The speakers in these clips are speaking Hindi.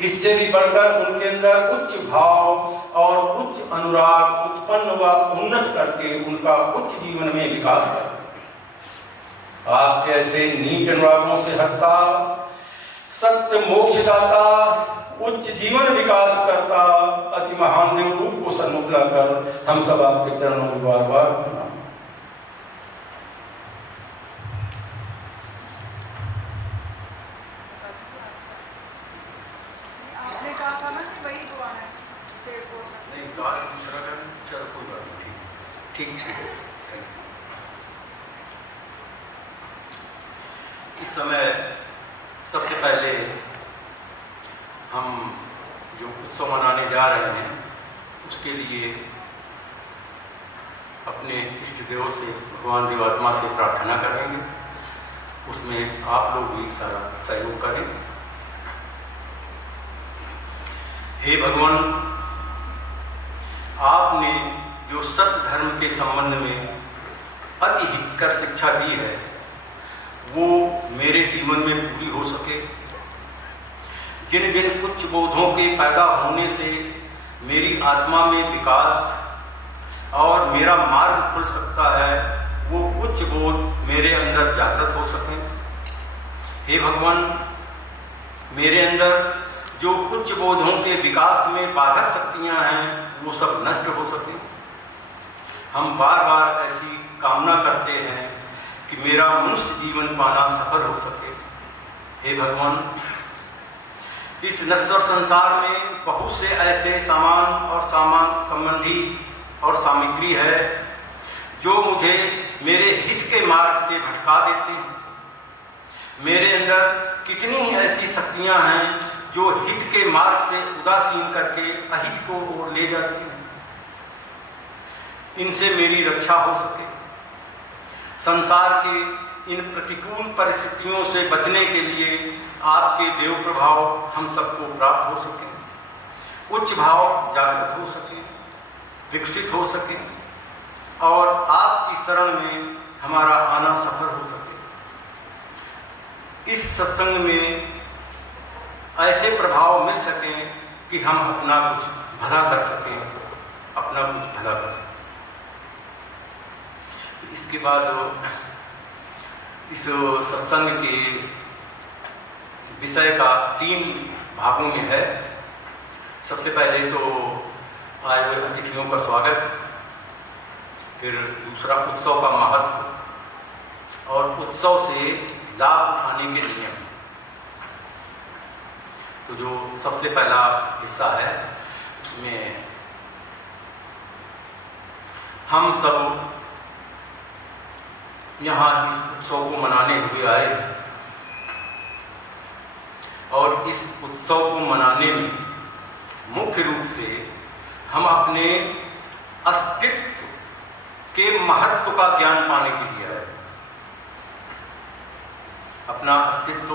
इससे भी बढ़कर उनके अंदर उच्च भाव और उच्च अनुराग उत्पन्न व उन्नत करके उनका उच्च जीवन में विकास करते। आपके ऐसे नीच अनुरागों से हटता, सत्य मोक्षदाता, उच्च जीवन विकास करता अति महान देव रूप को सन्मुख लाकर हम सब आपके चरणों में बार बार प्रणाम। इस समय सबसे पहले हम जो उत्सव मनाने जा रहे हैं उसके लिए अपने इष्ट देव से, भगवान देवात्मा से प्रार्थना करेंगे। उसमें आप लोग भी सारा सहयोग करें। हे भगवान, आपने जो सत्य धर्म के संबंध में अति हितकर शिक्षा दी है वो मेरे जीवन में पूरी हो सके। जिन जिन उच्च बोधों के पैदा होने से मेरी आत्मा में विकास और मेरा मार्ग खुल सकता है, वो उच्च बोध मेरे अंदर जागृत हो सके। हे भगवान, मेरे अंदर जो उच्च बोधों के विकास में बाधक शक्तियां हैं वो सब नष्ट हो सके। हम बार बार ऐसी कामना करते हैं कि मेरा मनुष्य जीवन पाना सफल हो सके। हे भगवान, इस नश्वर संसार में बहुत से ऐसे सामान और सामान संबंधी और सामग्री है जो मुझे मेरे हित के मार्ग से भटका देते हैं। मेरे अंदर कितनी ऐसी शक्तियां हैं जो हित के मार्ग से उदासीन करके अहित को ओर ले जाती हैं। इनसे मेरी रक्षा हो सके, संसार के इन प्रतिकूल परिस्थितियों से बचने के लिए आपके देव प्रभाव हम सबको प्राप्त हो सके, उच्च भाव जागृत हो सके, विकसित हो सके और आपकी शरण में हमारा आना सफल हो सके। इस सत्संग में ऐसे प्रभाव मिल सकें कि हम अपना कुछ भला कर सकें, अपना कुछ भला कर सकें। इसके बाद इस सत्संग के विषय का 3 भागों में है। सबसे पहले तो आए हुए अतिथियों का स्वागत, फिर दूसरा उत्सव का महत्व और उत्सव से लाभ उठाने के नियम। तो जो सबसे पहला हिस्सा है उसमें हम सब यहाँ इस उत्सव को मनाने हुए आए और इस उत्सव को मनाने में मुख्य रूप से हम अपने अस्तित्व के महत्व का ज्ञान पाने के लिए आए। अपना अस्तित्व,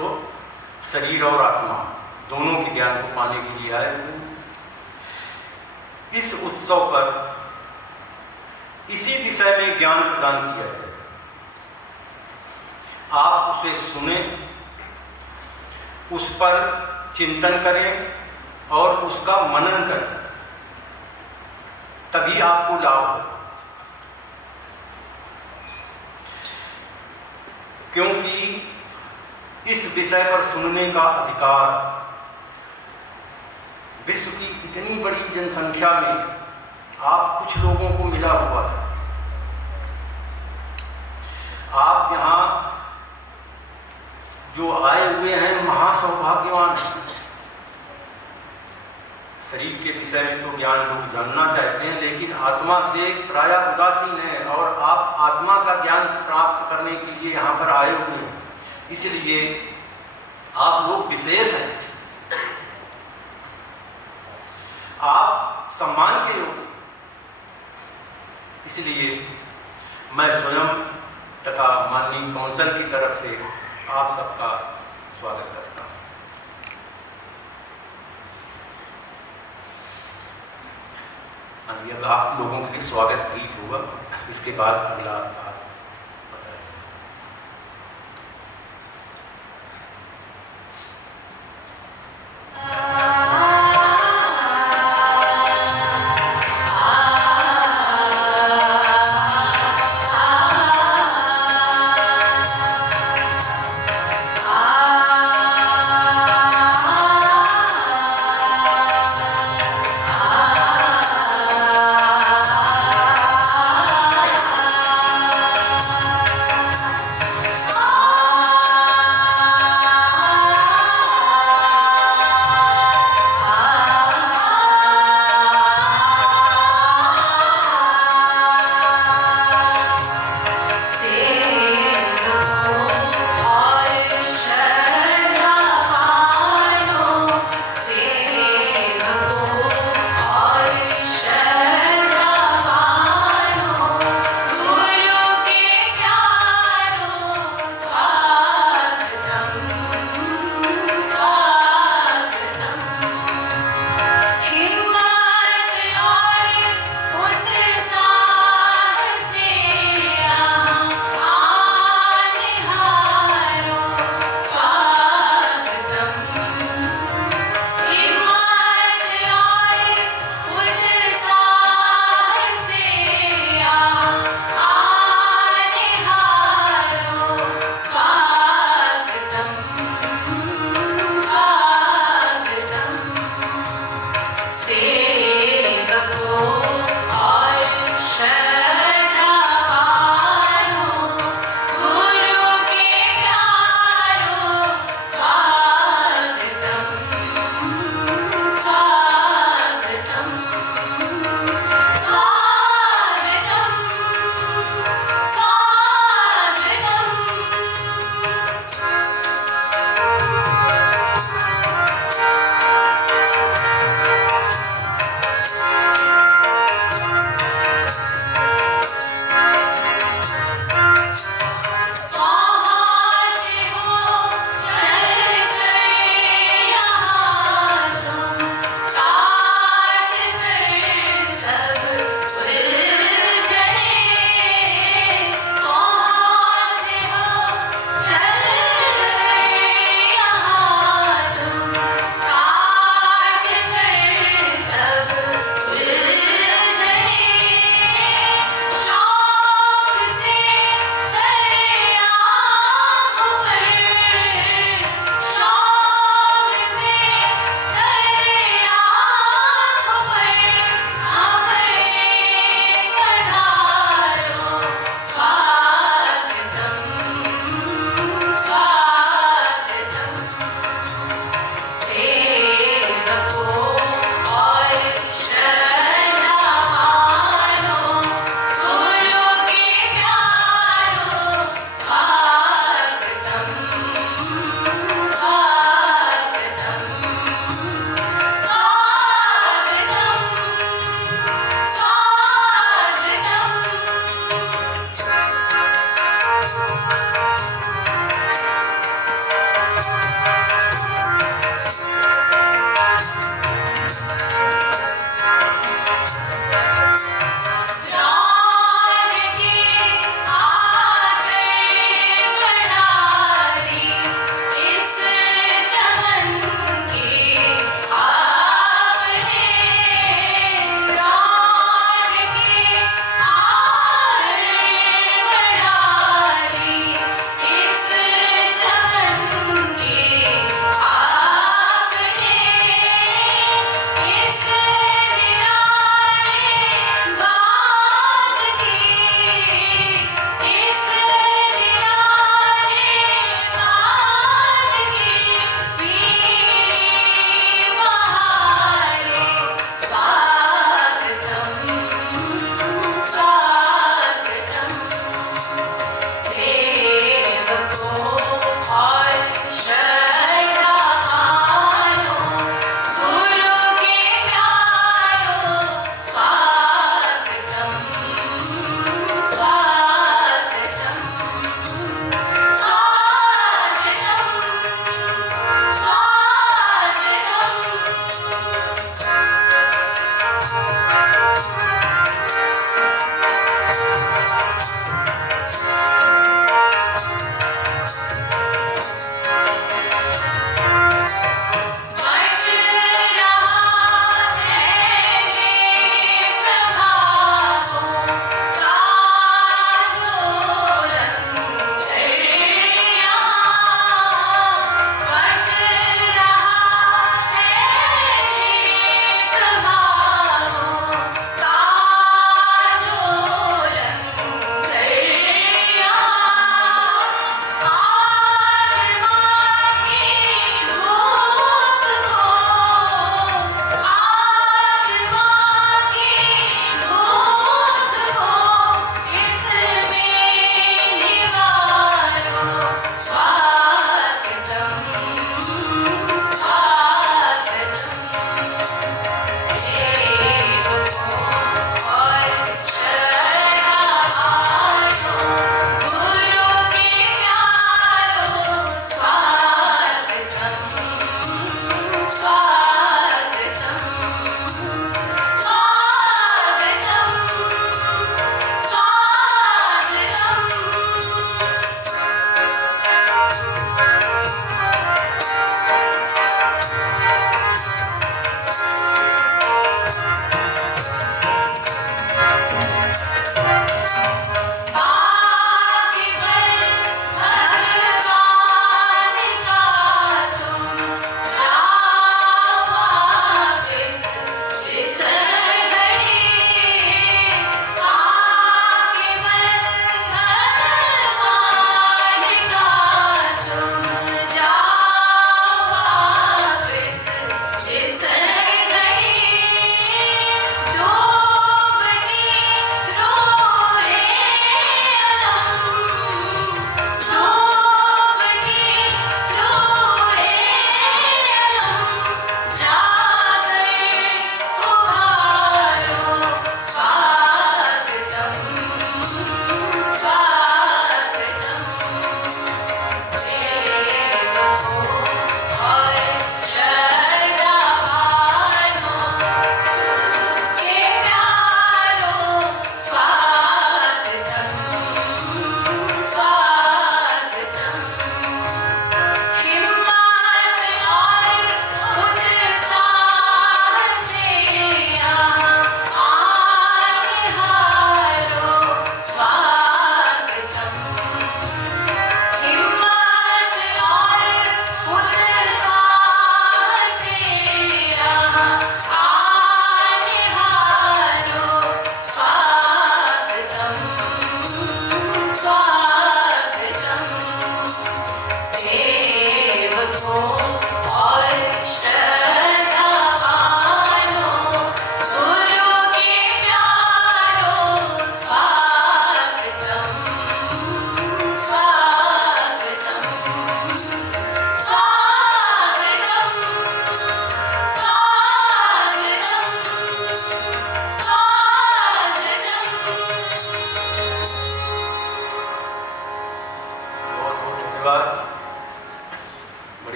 शरीर और आत्मा दोनों के ज्ञान को पाने के लिए आए। इस उत्सव पर इसी विषय में ज्ञान प्रदान किया है। आप उसे सुने, उस पर चिंतन करें और उसका मनन करें, तभी आपको लाभ हो। क्योंकि इस विषय पर सुनने का अधिकार विश्व की इतनी बड़ी जनसंख्या में आप कुछ लोगों को मिला हुआ है। आप यहाँ जो आए हुए हैं महासौभाग्यवान हैं। शरीर के विषय में तो ज्ञान लोग जानना चाहते हैं, लेकिन आत्मा से प्रायः उदासीन है और आप आत्मा का ज्ञान प्राप्त करने के लिए यहाँ पर आए हुए हैं। इसलिए आप लोग विशेष हैं, आप सम्मान के योग्य। इसलिए मैं स्वयं तथा माननीय काउंसिल की तरफ से आप सबका स्वागत करता हूँ। अब आप लोगों के लिए स्वागत गीत होगा, इसके बाद अगला बात बताएं।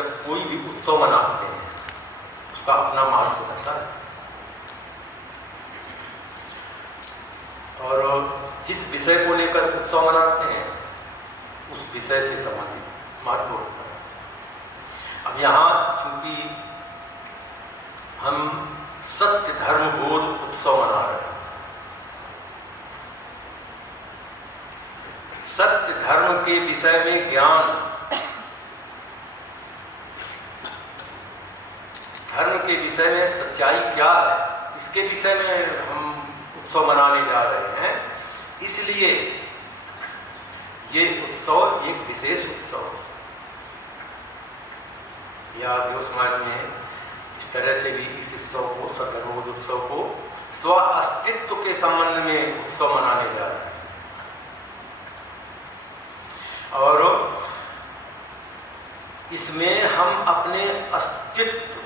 जब कोई भी उत्सव मनाते हैं उसका अपना महत्व होता है, और जिस विषय को लेकर उत्सव मनाते हैं उस विषय से संबंधित महत्व होता है। अब यहाँ चूंकि हम सत्य धर्म बोध उत्सव मना रहे हैं, सत्य धर्म के विषय में ज्ञान, धर्म के विषय में सच्चाई क्या है, इसके विषय में हम उत्सव मनाने जा रहे हैं। इसलिए ये उत्सव एक विशेष उत्सव है। या देव समाज में इस तरह से भी इस उत्सव को, सत्यबोध उत्सव को स्व अस्तित्व के संबंध में उत्सव मनाने जा रहे हैं। और इसमें हम अपने अस्तित्व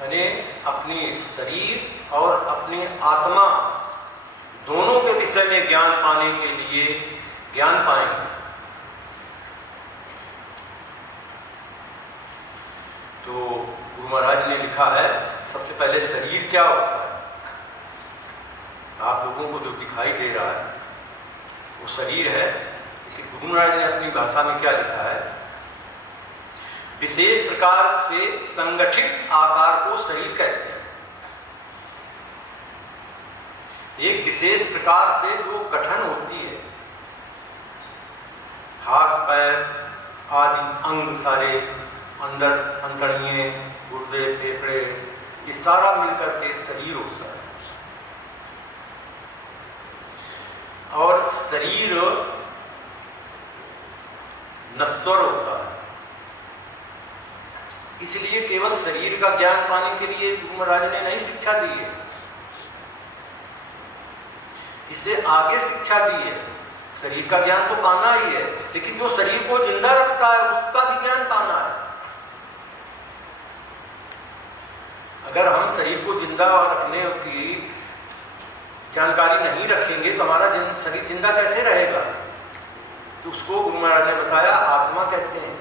यानी अपनी शरीर और अपनी आत्मा दोनों के विषय में ज्ञान पाने के लिए ज्ञान पाएंगे। तो गुरु महाराज ने लिखा है, सबसे पहले शरीर क्या होता है। आप लोगों को जो दिखाई दे रहा है वो शरीर है, लेकिन गुरु महाराज ने अपनी भाषा में क्या लिखा है, विशेष प्रकार से संगठित आकार को शरीर कहते हैं। एक विशेष प्रकार से जो गठन होती है, हाथ पैर आदि अंग सारे, अंदर अंतड़िए, गुर्दे, फेफड़े, ये सारा मिलकर के शरीर होता है। और शरीर नश्वर होता है, इसलिए केवल शरीर का ज्ञान पाने के लिए गुरु महाराज ने नहीं शिक्षा दी है, इससे आगे शिक्षा दी है। शरीर का ज्ञान तो पाना ही है, लेकिन जो शरीर को जिंदा रखता है उसका भी ज्ञान पाना है। अगर हम शरीर को जिंदा रखने की जानकारी नहीं रखेंगे तो हमारा शरीर जिंदा कैसे रहेगा। तो उसको गुरु महाराज ने बताया आत्मा कहते हैं,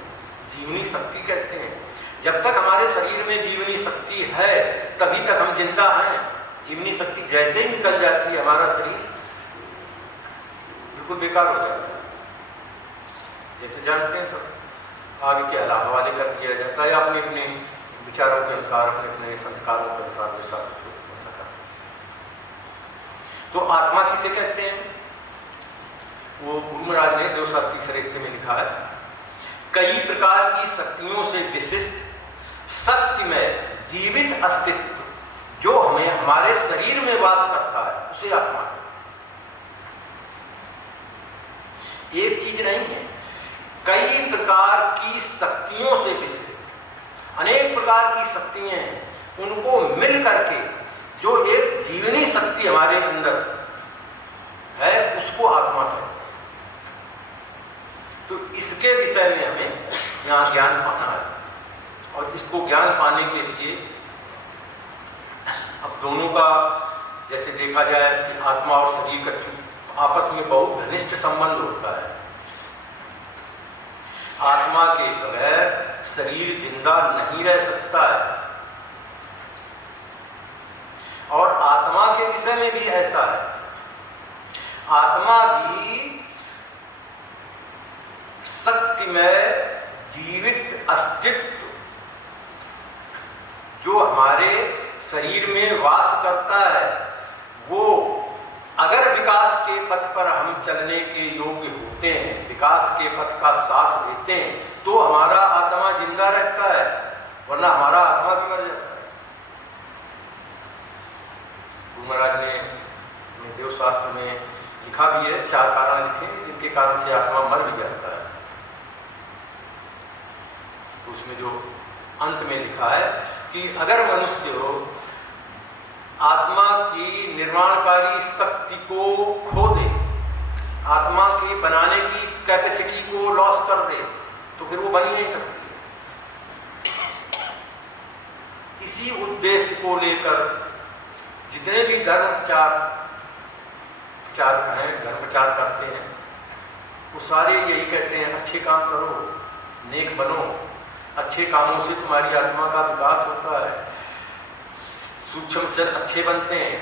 जीवनी शक्ति कहते हैं। जब तक हमारे शरीर में जीवनी शक्ति है तभी तक हम जिंदा हैं। जीवनी शक्ति जैसे ही निकल जाती है हमारा शरीर बिल्कुल बेकार हो जाता है। जैसे जानते हैं सब, आगे के हवाले कर दिया जाता है, अपने अपने विचारों के अनुसार, अपने अपने संस्कारों के अनुसार जैसा वैसा करते हैं। तो आत्मा किसे कहते हैं, वो गुरु महाराज ने देवशास्त्री सरस्वती में लिखा है, कई प्रकार की शक्तियों से विशिष्ट सत्य में जीवित अस्तित्व जो हमें हमारे शरीर में वास करता है उसे आत्मा है। एक चीज नहीं है, कई प्रकार की शक्तियों से विशिष्ट, अनेक प्रकार की शक्तियां हैं, उनको मिल करके जो एक जीवनी शक्ति हमारे अंदर है उसको आत्मा कहते हैं। तो इसके विषय में हमें यहाँ ज्ञान पाना है, और इसको ज्ञान पाने के लिए अब दोनों का जैसे देखा जाए कि आत्मा और शरीर का आपस में बहुत घनिष्ठ संबंध होता है। आत्मा के बगैर शरीर जिंदा नहीं रह सकता है, और आत्मा के विषय में भी ऐसा है। आत्मा भी सत्यमय जीवित अस्तित्व जो हमारे शरीर में वास करता है, वो अगर विकास के पथ पर हम चलने के योग्य होते हैं, विकास के पथ का साथ देते हैं, तो हमारा आत्मा जिंदा रहता है, वरना हमारा आत्मा भी मर जाता है। गुरु महाराज ने देवशास्त्र में लिखा भी है, 4 कारण लिखे जिनके कारण से आत्मा मर भी जाता है। तो उसमें जो अंत में लिखा है कि अगर मनुष्य आत्मा की निर्माणकारी शक्ति को खो दे, आत्मा के बनाने की कैपेसिटी को लॉस कर दे, तो फिर वो बन ही नहीं सकती। इसी उद्देश्य को लेकर जितने भी धर्म प्रचार करते हैं वो सारे यही कहते हैं, अच्छे काम करो, नेक बनो, अच्छे कामों से तुम्हारी आत्मा का विकास होता है, सूक्ष्म से अच्छे बनते हैं,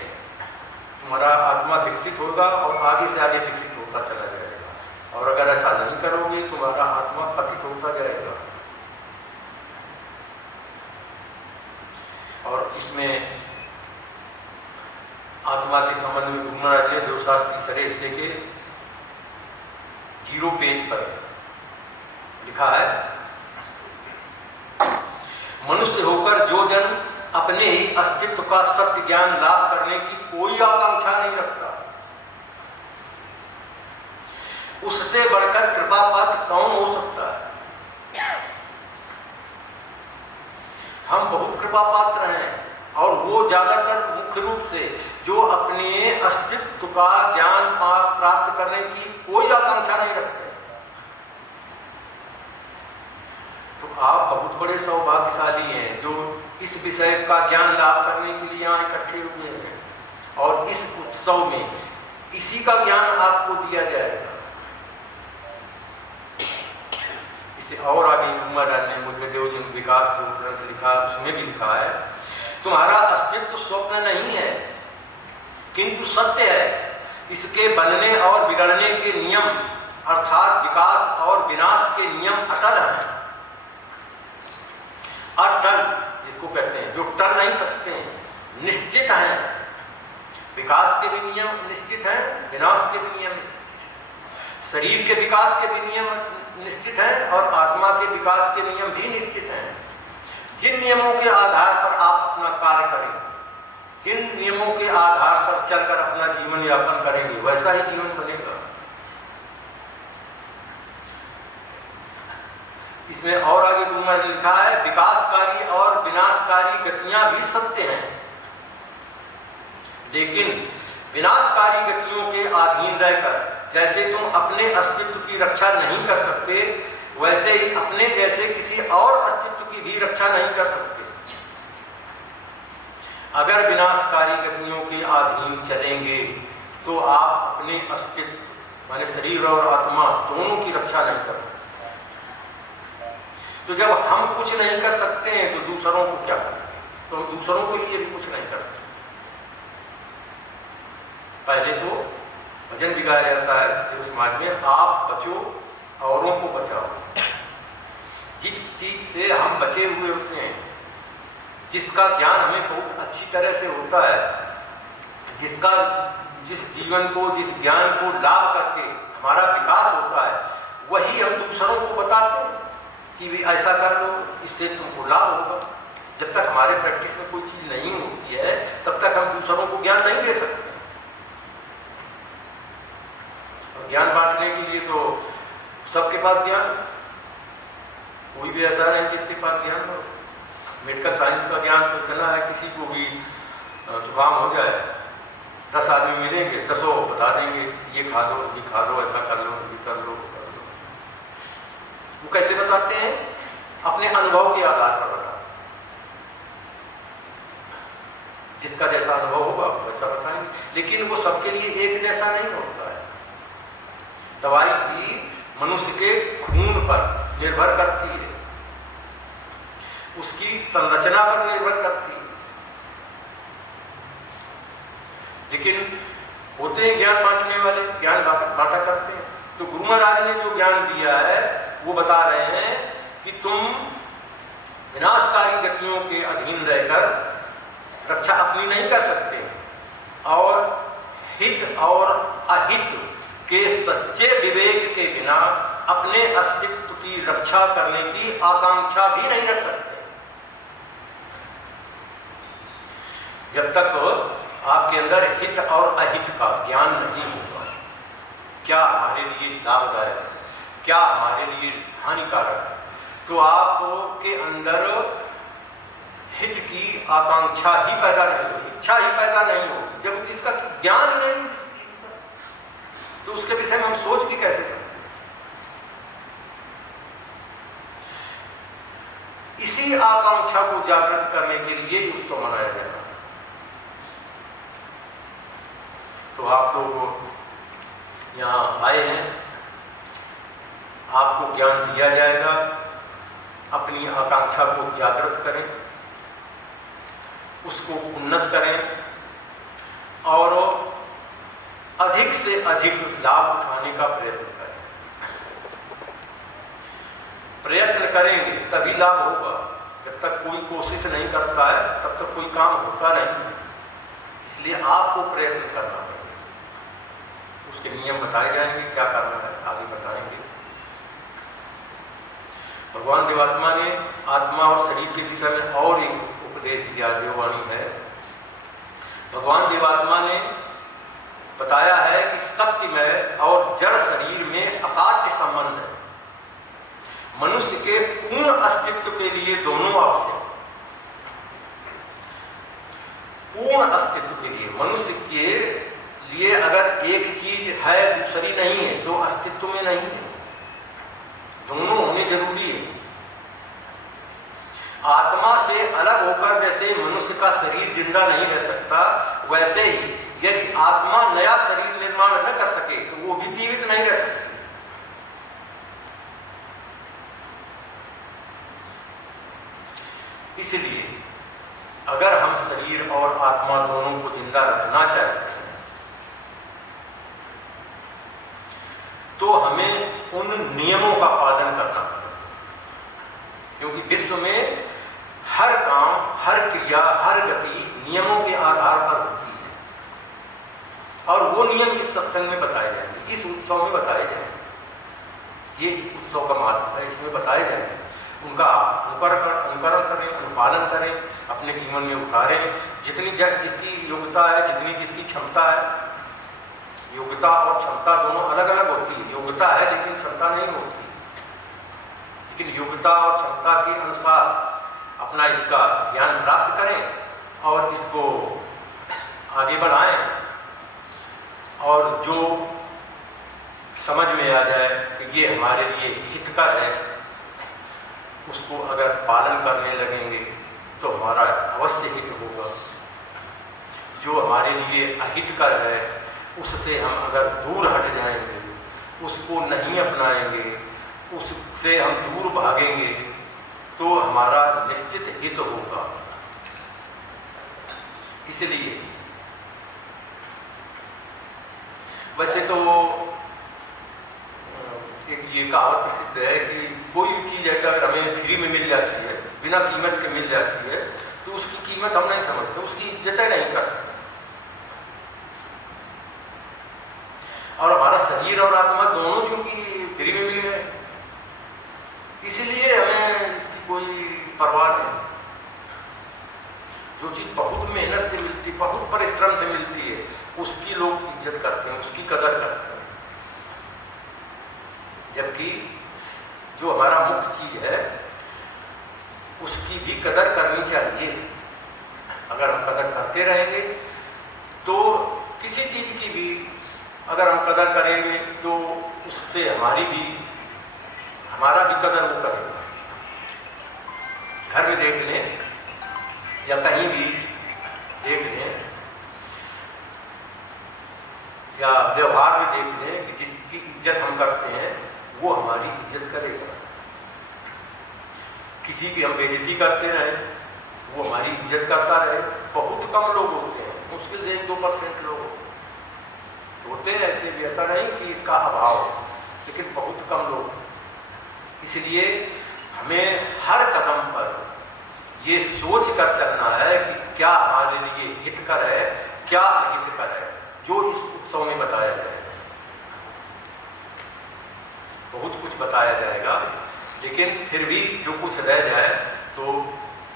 तुम्हारा आत्मा विकसित होगा और आगे से आगे विकसित होता चला जाएगा। और अगर ऐसा नहीं करोगे तुम्हारा आत्मा पतित होता जाएगा। और इसमें आत्मा के संबंध में गुरु महाराज ने 2 हिस्से के 0 पेज पर लिखा है, मनुष्य होकर जो जन अपने ही अस्तित्व का सत्य ज्ञान लाभ करने की कोई आकांक्षा नहीं रखता, उससे बढ़कर कृपा पात्र कौन हो सकता है। हम बहुत कृपा पात्र हैं, और वो ज्यादातर मुख्य रूप से जो अपने अस्तित्व का ज्ञान प्राप्त करने की कोई आकांक्षा नहीं रखते। तो आप बहुत बड़े सौभाग्यशाली हैं जो इस विषय का ज्ञान लाभ करने के लिए यहाँ इकट्ठे हुए हैं, और इस उत्सव में इसी का ज्ञान आपको दिया जाएगा। इसे और आगे महाराज ने मुद्देदेव जी विकास ग्रंथ लिखा, उसमें भी लिखा है, तुम्हारा अस्तित्व स्वप्न नहीं है किंतु सत्य है। इसके बनने और बिगड़ने के नियम अर्थात विकास और विनाश के नियम अटल हैं। अटल जिसको कहते हैं जो टल नहीं सकते हैं, निश्चित हैं। विकास के भी नियम निश्चित हैं, विनाश के भी नियम निश्चित हैं। शरीर के विकास के भी नियम निश्चित हैं और आत्मा के विकास के नियम भी निश्चित हैं। जिन नियमों के आधार पर आप अपना कार्य करेंगे, जिन नियमों के आधार पर चलकर अपना जीवन यापन करेंगे, वैसा ही जीवन बनेगा। इसमें और आगे गुरु महाराज ने लिखा है, विकासकारी और विनाशकारी गतियां भी सत्य हैं, लेकिन विनाशकारी गतियों के अधीन रहकर जैसे तुम अपने अस्तित्व की रक्षा नहीं कर सकते, वैसे ही अपने जैसे किसी और अस्तित्व की भी रक्षा नहीं कर सकते। अगर विनाशकारी गतियों के अधीन चलेंगे तो आप अपने अस्तित्व माने शरीर और आत्मा दोनों की रक्षा नहीं कर सकते। तो जब हम कुछ नहीं कर सकते हैं तो दूसरों को क्या करें? तो हम दूसरों के लिए भी कुछ नहीं कर सकते। पहले तो भजन बिगाया जाता है जो समाज में, आप बचो औरों को बचाओ। जिस चीज से हम बचे हुए होते हैं, जिसका ज्ञान हमें बहुत अच्छी तरह से होता है, जिस जीवन को, जिस ज्ञान को लाभ करके हमारा विकास होता है, वही हम दूसरों को बताते हैं कि भी ऐसा कर लो, इससे तुमको लाभ होगा। जब तक हमारे प्रैक्टिस में कोई चीज नहीं होती है तब तक हम दूसरों को ज्ञान नहीं दे सकते। और ज्ञान बांटने के लिए तो सबके पास ज्ञान, कोई भी ऐसा नहीं जिसके पास ज्ञान हो। मेडिकल साइंस का ज्ञान तो इतना है, किसी को भी जुकाम हो जाए 10 आदमी मिलेंगे, 10 बता देंगे ये खा लो, ये खा लो, ऐसा कर लो, ये कर लो। वो कैसे बताते हैं? अपने अनुभव के आधार पर बताते हैं। जिसका जैसा अनुभव होगा वैसा बताएंगे, लेकिन वो सबके लिए एक जैसा नहीं होता है। दवाई भी मनुष्य के खून पर निर्भर करती है, उसकी संरचना पर निर्भर करती है। लेकिन होते हैं ज्ञान बांटने वाले, ज्ञान बांटा करते हैं। तो गुरु महाराज ने जो ज्ञान दिया है वो बता रहे हैं कि तुम विनाशकारी गतियों के अधीन रहकर रक्षा अपनी नहीं कर सकते, और हित और अहित के सच्चे विवेक के बिना अपने अस्तित्व की रक्षा करने की आकांक्षा भी नहीं रख सकते। जब तक आपके अंदर हित और अहित का ज्ञान नहीं होगा, क्या हमारे लिए लाभदायक है, क्या हमारे लिए हानिकारक है, तो आपके अंदर हित की आकांक्षा ही पैदा नहीं होगी, इच्छा ही पैदा नहीं होगी। जब इसका ज्ञान नहीं तो उसके विषय में हम सोच भी कैसे सकते हैं? इसी आकांक्षा को जागृत करने के लिए उत्सव मनाया जाएगा। तो आप लोग यहाँ आए हैं, आपको ज्ञान दिया जाएगा। अपनी आकांक्षा को जागृत करें, उसको उन्नत करें और अधिक से अधिक लाभ उठाने का प्रयत्न करें। प्रयत्न करेंगे तभी लाभ होगा। जब तक कोई कोशिश नहीं करता है तब तक कोई काम होता नहीं। इसलिए आपको प्रयत्न करना है। उसके नियम बताए जाएंगे, क्या करना है आगे बताएंगे। भगवान देवात्मा ने आत्मा और शरीर के विषय में और एक उपदेश दिया, देववाणी है। भगवान देवात्मा ने बताया है कि सत्यमय और जड़ शरीर में अकाट्य संबंध है। मनुष्य के पूर्ण अस्तित्व के लिए दोनों आवश्यक। पूर्ण अस्तित्व के लिए मनुष्य के लिए अगर एक चीज है दूसरी नहीं है तो अस्तित्व में नहीं है। दोनों होने जरूरी है। आत्मा से अलग होकर जैसे मनुष्य का शरीर जिंदा नहीं रह सकता, वैसे ही यदि आत्मा नया शरीर निर्माण न कर सके तो वो भी जीवित नहीं रह सकती। इसलिए अगर हम शरीर और आत्मा दोनों को जिंदा रखना चाहते हैं तो हमें उन नियमों का पालन करना पड़ेगा। क्योंकि विश्व में हर काम, हर क्रिया, हर गति नियमों के आधार पर होती है और वो नियम इस सत्संग में बताए जाएंगे, इस उत्सव में बताए जाएंगे। ये उत्सव का महत्व है, इसमें बताए जाएंगे। उनका अनुकरण करें, अनुपालन करें, अपने जीवन में उतारें। जितनी जिसकी योग्यता है, जितनी जिसकी क्षमता है। योग्यता और क्षमता दोनों अलग अलग होती है। योग्यता है लेकिन क्षमता नहीं होती। लेकिन योग्यता और क्षमता के अनुसार अपना इसका ज्ञान प्राप्त करें और इसको आगे बढ़ाएं। और जो समझ में आ जाए कि ये हमारे लिए हितकर है, उसको अगर पालन करने लगेंगे तो हमारा अवश्य हित होगा। जो हमारे लिए अहितकर है उससे हम अगर दूर हट जाएंगे, उसको नहीं अपनाएंगे, उससे हम दूर भागेंगे तो हमारा निश्चित हित होगा। इसलिए वैसे तो एक ये कहावत प्रसिद्ध है कि कोई भी चीज़ अगर हमें फ्री में मिल जाती है, बिना कीमत के मिल जाती है, तो उसकी कीमत हम नहीं समझते, उसकी इज्जत नहीं करते। और हमारा शरीर और आत्मा दोनों चूंकि फ्री में मिल गए, इसलिए हमें इसकी कोई परवाह नहीं। जो चीज बहुत मेहनत से मिलती, बहुत परिश्रम से मिलती है, उसकी लोग इज्जत करते हैं, उसकी कदर करते हैं। जबकि जो हमारा मुख्य चीज है उसकी भी कदर करनी चाहिए। अगर हम कदर करते रहेंगे तो किसी चीज की भी अगर हम कदर करेंगे तो उससे हमारा भी कदर वो करेगा। घर में देख लें या कहीं भी देख लें या व्यवहार में देख लें कि जिसकी इज्जत हम करते हैं वो हमारी इज्जत करेगा। किसी की हम बेइज्जती करते रहे वो हमारी इज्जत करता रहे। बहुत कम लोग होते हैं, मुश्किल से 1-2% लोग होते हैं ऐसे भी, ऐसा नहीं कि इसका अभाव, लेकिन बहुत कम लोग। इसलिए हमें हर कदम पर ये सोच कर चलना है कि क्या हमारे लिए हितकर है, क्या अहितकर है, जो इस उत्सव में बताया जाएगा। बहुत कुछ बताया जाएगा, लेकिन फिर भी जो कुछ रह जाए तो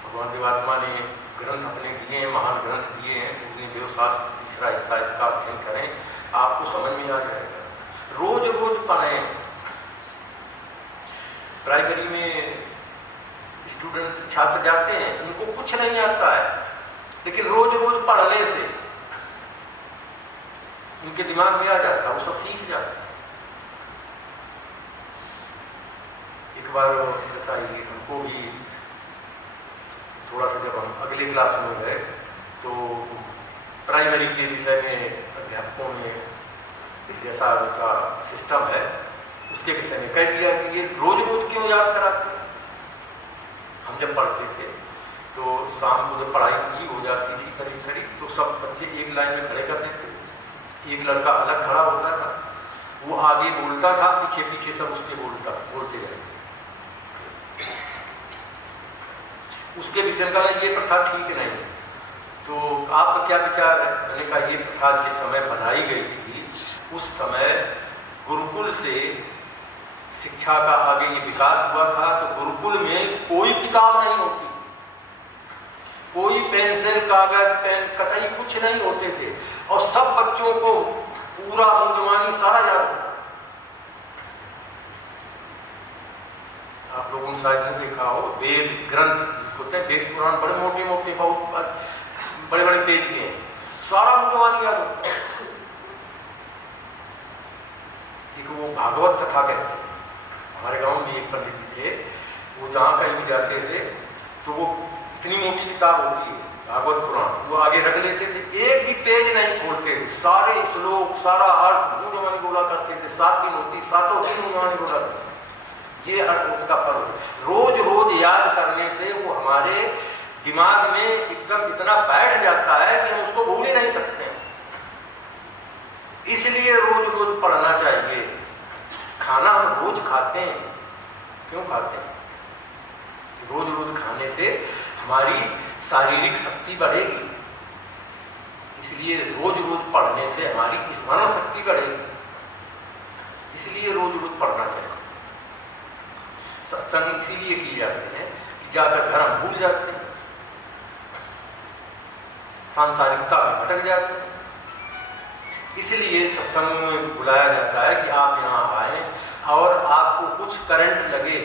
भगवान देवात्मा ने ग्रंथ अपने दिए हैं, महान ग्रंथ दिए हैं। उन्हें देवशास्त्र तीसरा हिस्सा इसका अध्ययन करें, आपको समझ में आ जाएगा। रोज रोज पढ़ें। प्राइमरी में स्टूडेंट छात्र जाते हैं, उनको कुछ नहीं आता है, लेकिन रोज रोज पढ़ने से उनके दिमाग में आ जाता है, वो सब सीख जाते हैं। एक बार ऐसा ही हमको भी थोड़ा सा, जब हम अगले क्लास में गए तो प्राइमरी के विषय में अध्यापकों में जैसा उनका सिस्टम है उसके विषय में कह दिया कि ये रोज रोज क्यों याद कराते हैं। जब पढ़ते थे तो शाम को जब पढ़ाई की हो जाती थी करीब करीब, तो सब बच्चे एक लाइन में खड़े करते थे। एक लड़का अलग खड़ा होता था, वो आगे बोलता था, पीछे पीछे सब उसके बोलते रहे। उसके विषय का ये प्रथा ठीक नहीं। तो आपका क्या विचार है? मैंने कहा ये प्रथा जिस समय बनाई गई थी उस समय गुरुकुल से शिक्षा का आगे ये विकास हुआ था, तो गुरुकुल में कोई किताब नहीं होती, कोई पेंसिल कागज पेन कतई कुछ नहीं होते थे, और सब बच्चों को पूरा मुंजवानी सारा याद होता। आप लोगों ने शायद देखा हो, वेद ग्रंथ होते हैं, वेद पुराण बड़े मोटे मोटे बहुत बड़े बड़े पेज के हैं, सारा मुंजवानी याद होता है। वो भागवत कथा कहते हैं। हमारे गांव में एक पंडित जी थे, वो जहाँ कहीं भी जाते थे तो वो इतनी मोटी किताब होती है भागवत पुराण, वो आगे रख लेते थे, एक भी पेज नहीं खोलते थे, सारे श्लोक सारा अर्थ मुंजवानी बोला करते थे। 7 दिन होती, 7 दिन मुंजवानी बोला करते। ये अर्थ उसका पर्व रोज रोज याद करने से वो हमारे दिमाग में एकदम इतना बैठ जाता है कि हम उसको भूल ही नहीं सकते। इसलिए रोज रोज पढ़ना चाहिए। खाना हम रोज खाते हैं, क्यों खाते हैं? रोज रोज खाने से हमारी शारीरिक शक्ति बढ़ेगी, इसलिए रोज रोज पढ़ने से हमारी स्मरण शक्ति बढ़ेगी, इसलिए रोज रोज पढ़ना चाहिए। सत्संग इसीलिए किए जाते हैं कि जाकर घर हम भूल जाते हैं, सांसारिकता में भटक जाते हैं। इसलिए सत्संग में बुलाया जाता है कि आप यहाँ आए और आपको कुछ करंट लगे,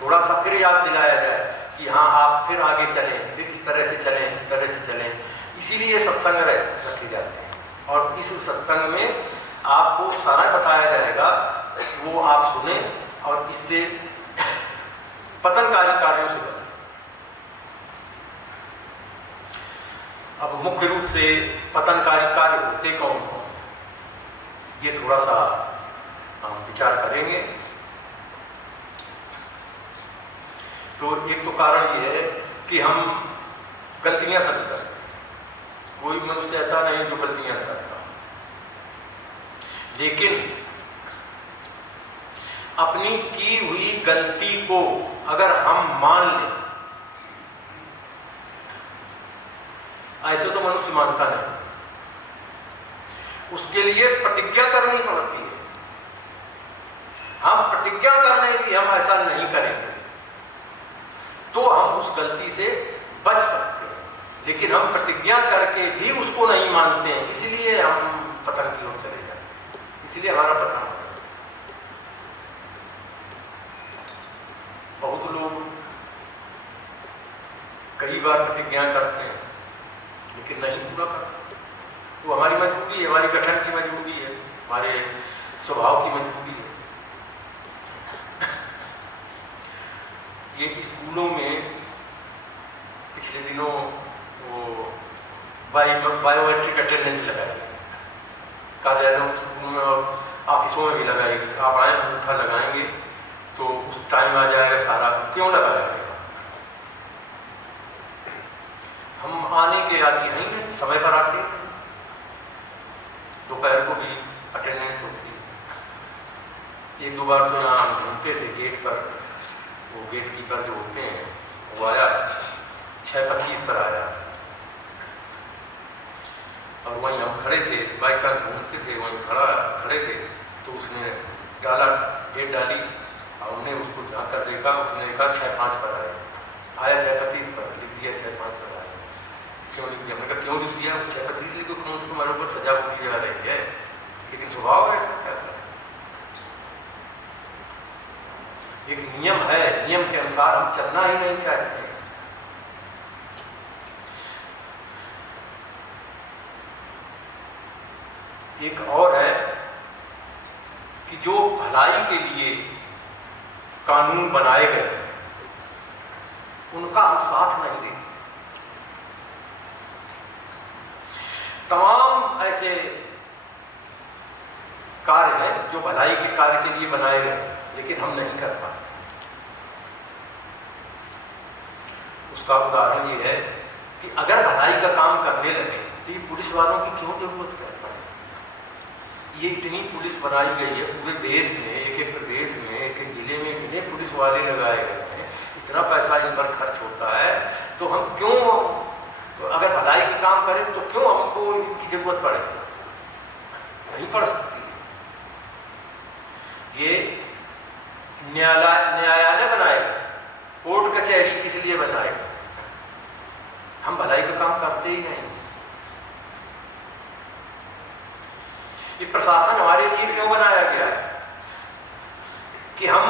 थोड़ा सा फिर याद दिलाया जाए कि हाँ आप फिर आगे चलें, फिर इस तरह से चलें, इस तरह से चलें। इसीलिए सत्संग रखे जाते हैं, और इस सत्संग में आपको सारा बताया जाएगा, वो आप सुने और इससे पतनकारी कार्यों से बचें। अब मुख्य रूप से पतनकारी कार्य होते कौन कौन, ये थोड़ा सा हम विचार करेंगे। तो एक तो कारण ये है कि हम गलतियां सभी करते हैं, कोई मनुष्य ऐसा नहीं जो गलतियां करता, लेकिन अपनी की हुई गलती को अगर हम मान लें, ऐसे तो मनुष्य मानता नहीं, उसके लिए प्रतिज्ञा करनी पड़ती है। हम प्रतिज्ञा कर लें कि हम ऐसा नहीं करेंगे, तो हम उस गलती से बच सकते हैं। लेकिन हम प्रतिज्ञा करके भी उसको नहीं मानते हैं, इसलिए हम पतन की ओर चले जाते हैं, इसलिए हमारा पतन होता है। बहुत लोग कई बार प्रतिज्ञा करते हैं लेकिन नहीं पूरा करते। वो हमारी मजबूरी है, हमारी गठन की मजबूरी है, हमारे स्वभाव की मजबूरी है। ये स्कूलों में पिछले दिनों वो बायोमेट्रिक अटेंडेंस लगाई, कार्यालयों स्कूल में और ऑफिसों में भी लगाएगी। आप आए अंगूठा लगाएंगे तो उस टाइम आ जाएगा सारा, क्यों लगाया गया? हम आने के आदि हैं, समय पर आते, दोपहर को भी अटेंडेंस होती है। 1-2 बार तो यहाँ घूमते थे गेट पर, वो गेट कीपर जो होते हैं वो आया 6:25 पर आया, और वहीं हम खड़े थे, बाई चांस घूमते थे, वहीं खड़े थे, तो उसने डेट डाली और हमने उसको झाँक कर देखा, उसने देखा 6:05 पर आया 6:25 पर, लिख दिया 6:05 पर आया। क्यों लिख दिया? मैंने कहा क्यों लिख दिया? 6:25 लिखो, कौन सी तुम्हारे ऊपर सजा पूरी जा रही है, लेकिन स्वभाव है ऐसा, क्या करें? एक नियम है, नियम के अनुसार हम चलना ही नहीं चाहते। एक और है कि जो भलाई के लिए कानून बनाए गए उनका हम साथ नहीं देते। तमाम ऐसे कार्य हैं जो भलाई के कार्य के लिए बनाए गए, लेकिन हम नहीं कर पाते। उसका उदाहरण ये है कि अगर भलाई का काम करने लगे तो ये पुलिस वालों की क्यों जरूरत है? ये इतनी पुलिस बनाई गई है पूरे देश में, एक एक प्रदेश में, एक एक जिले में इतने पुलिस वाले लगाए गए हैं, इतना पैसा इन पर खर्च होता है, तो हम क्यों, तो अगर भलाई का काम करें तो क्यों हमको इनकी जरूरत पड़ेगी? नहीं पड़ सकती। ये न्यायालय बनाएगा, कोर्ट कचहरी किस लिए बनाएगा? हम भलाई का काम करते ही नहीं। ये प्रशासन हमारे लिए क्यों बनाया गया है? कि हम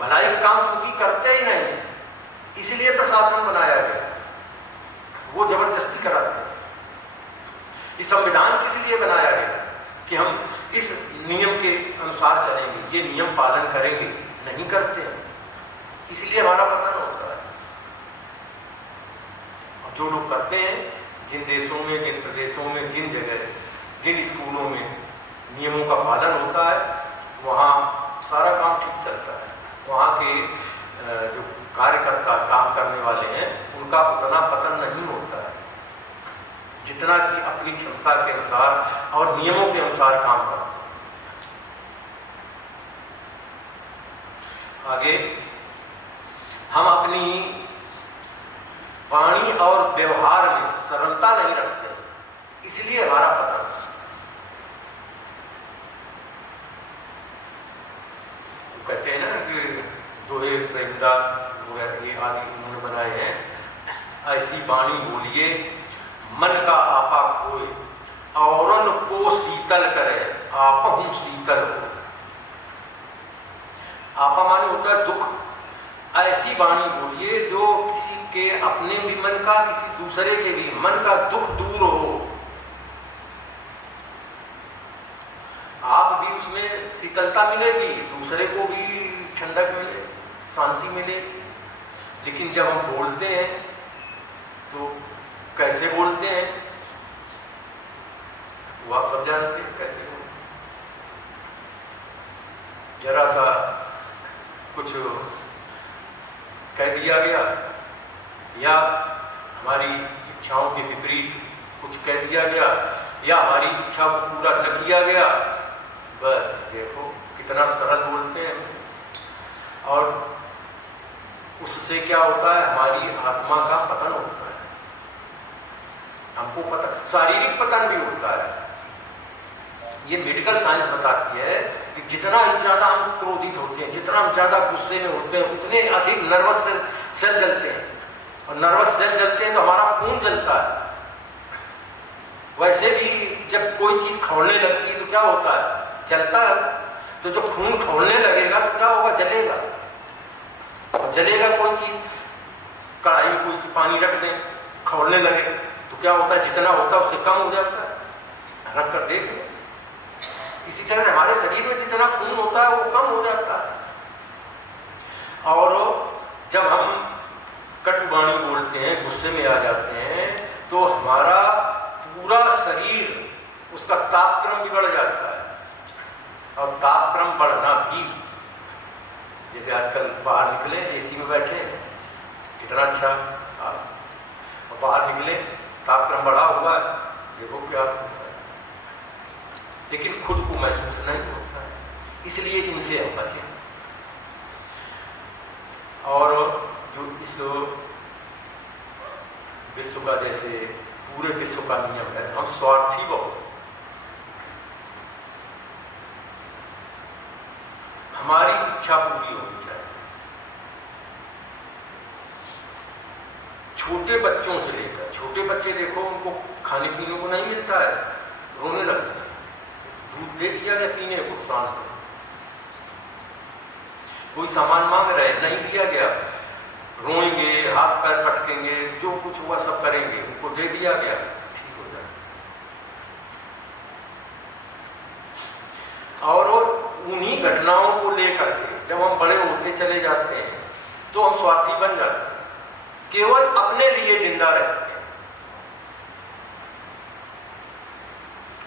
भलाई का काम चूंकि करते ही नहीं, इसलिए प्रशासन बनाया गया, वो जबरदस्ती कराते हैं। ये संविधान किस लिए बनाया गया? कि हम इस नियम के अनुसार चलेंगे, ये नियम पालन करेंगे, नहीं करते हैं, इसलिए हमारा पतन होता है। और जो लोग करते हैं, जिन देशों में, जिन प्रदेशों में, जिन जगह, जिन स्कूलों में नियमों का पालन होता है, वहाँ सारा काम ठीक चलता है। वहाँ के जो कार्यकर्ता, काम करने वाले हैं, उनका उतना पतन नहीं होता है जितना कि अपनी क्षमता के अनुसार और नियमों के अनुसार काम करते हैं। आगे हम अपनी वाणी और व्यवहार में सरलता नहीं रखते, इसलिए हमारा पतन। कहते हैं ना कि दोहे प्रेमदास ये आदि उन्होंने बनाए हैं, ऐसी वाणी बोलिए मन का आपा खोए, औरन को शीतल करे, आपहुं शीतल हो। आपा माने होता है दुख। ऐसी वाणी बोलिए जो किसी के अपने भी मन का, किसी दूसरे के भी मन का दुख दूर हो, आप भी उसमें शीतलता मिलेगी, दूसरे को भी ठंडक मिले, शांति मिलेगी। लेकिन जब हम बोलते हैं तो कैसे बोलते हैं वो आप सब जानते हैं, कैसे बोलते हैं। जरा सा कुछ कह दिया गया या हमारी इच्छाओं के विपरीत कुछ कह दिया गया या हमारी इच्छा को पूरा न किया गया, बस देखो कितना सरल बोलते हैं। और उससे क्या होता है, हमारी आत्मा का पतन होता है। हमको पता, शारीरिक पतन भी होता है। ये मेडिकल साइंस बताती है कि जितना ही ज्यादा हम क्रोधित होते हैं, जितना हम ज्यादा गुस्से में होते हैं, उतने अधिक नर्वस सेल जलते हैं, और नर्वस सेल जलते हैं तो हमारा खून जलता है। वैसे भी जब कोई चीज खौलने लगती है तो क्या होता है, जलता है। तो जब खून खौलने लगेगा तो क्या होगा, जलेगा। और जलेगा कोई चीज, कढ़ाई में कोई चीज पानी रख दें, खौलने लगे तो क्या होता है, जितना होता है उससे कम हो जाता है। रख कर देख लो। इसी तरह से हमारे शरीर में जितना खून होता है वो कम हो जाता है। और जब हम कटुवाणी बोलते हैं, गुस्से में आ जाते हैं, तो हमारा पूरा शरीर, उसका तापक्रम भी बढ़ जाता है। और तापक्रम बढ़ना भी, जैसे आजकल बाहर निकले, एसी में बैठे, कितना अच्छा, और बाहर निकले तापक्रम बढ़ा हुआ है, देखो क्या, लेकिन खुद को महसूस नहीं होता है। इसलिए इनसे हम बचें। और जो इस विश्व का, जैसे पूरे विश्व का नियम है, हम स्वार्थी बहुत, हमारी इच्छा पूरी होनी चाहिए। छोटे बच्चों से लेकर, छोटे बच्चे देखो, उनको खाने पीने को नहीं मिलता है, रोने लगते हैं। दूध दे दिया गया पीने को, सांस को, कोई सामान मांग रहे, नहीं दिया गया, रोएंगे, हाथ पैर पटकेंगे, जो कुछ हुआ सब करेंगे, उनको दे दिया गया, ठीक हो जाए। और उन्हीं घटनाओं को लेकर के जब हम बड़े होते चले जाते हैं तो हम स्वार्थी बन जाते हैं, केवल अपने लिए जिंदा रहते हैं।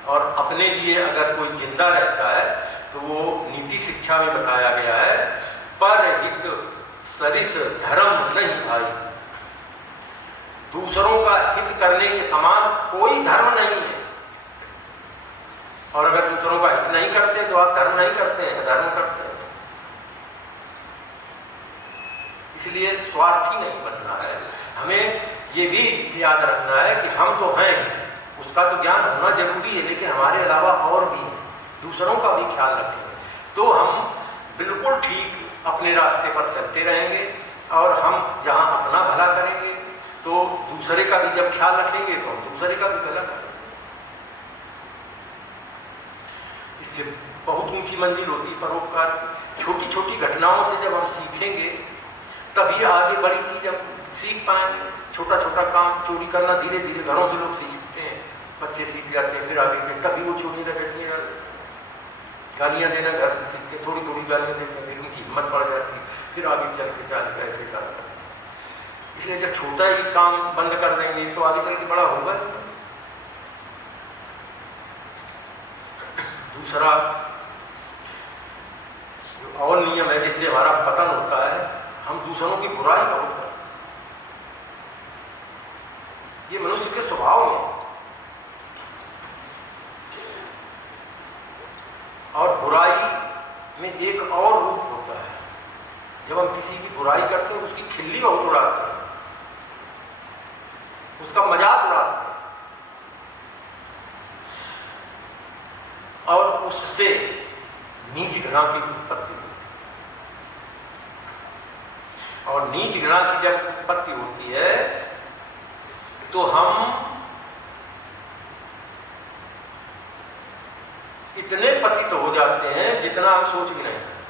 और अपने लिए अगर कोई जिंदा रहता है तो वो नीति शिक्षा में बताया गया है, परहित सरिस धर्म नहीं भाई। दूसरों का हित करने के समान कोई धर्म नहीं है। और अगर दूसरों का हित नहीं करते तो आप धर्म नहीं करते हैं, धर्म करते हैं। इसलिए स्वार्थी नहीं बनना है। हमें ये भी याद रखना है कि हम तो हैं, उसका तो ज्ञान होना जरूरी है, लेकिन हमारे अलावा और भी हैं, दूसरों का भी ख्याल रखेंगे तो हम बिल्कुल ठीक अपने रास्ते पर चलते रहेंगे। और हम जहाँ अपना भला करेंगे तो दूसरे का भी जब ख्याल रखेंगे तो हम दूसरे का भी भला करेंगे। इससे बहुत ऊंची मंजिल होती है परोपकार। छोटी छोटी घटनाओं से जब हम सीखेंगे तभी आगे बड़ी चीज हम सीख पाएंगे। छोटा छोटा काम चोरी करना धीरे धीरे घरों से लोग सीखते हैं, बच्चे सीख जाते हैं, फिर आगे के तभी वो चोरी लगती है। गालियाँ देना घर से सीखते, थोड़ी थोड़ी गालियाँ देते हैं, फिर उनकी हिम्मत बढ़ जाती है, फिर आगे चल के चाल ऐसे चलता है। इसलिए जब छोटा ही काम बंद कर देंगे तो आगे चल के बड़ा होगा। दूसरा और नियम है जिससे हमारा पतन होता है, हम दूसरों की बुराई बहुत करते हैं। ये मनुष्य के स्वभाव में। और बुराई में एक और रूप होता है, जब हम किसी की बुराई करते हैं उसकी खिल्ली बहुत उड़ाते हैं, उसका मजाक उड़ाते हैं और उससे नीच घृणा की उत्पत्ति होती है। और नीच घृणा की जब उत्पत्ति होती है तो हम इतने पतित तो हो जाते हैं जितना हम सोच भी नहीं सकते।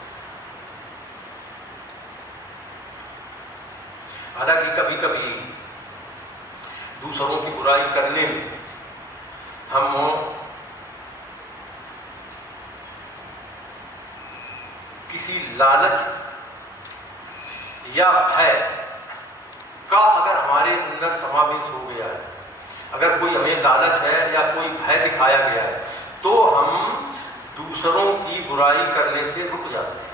हालांकि कभी कभी दूसरों की बुराई करने में हम किसी लालच या भय का अगर हमारे अंदर समावेश हो गया है, अगर कोई हमें लालच है या कोई भय दिखाया गया है तो हम दूसरों की बुराई करने से रुक जाते हैं।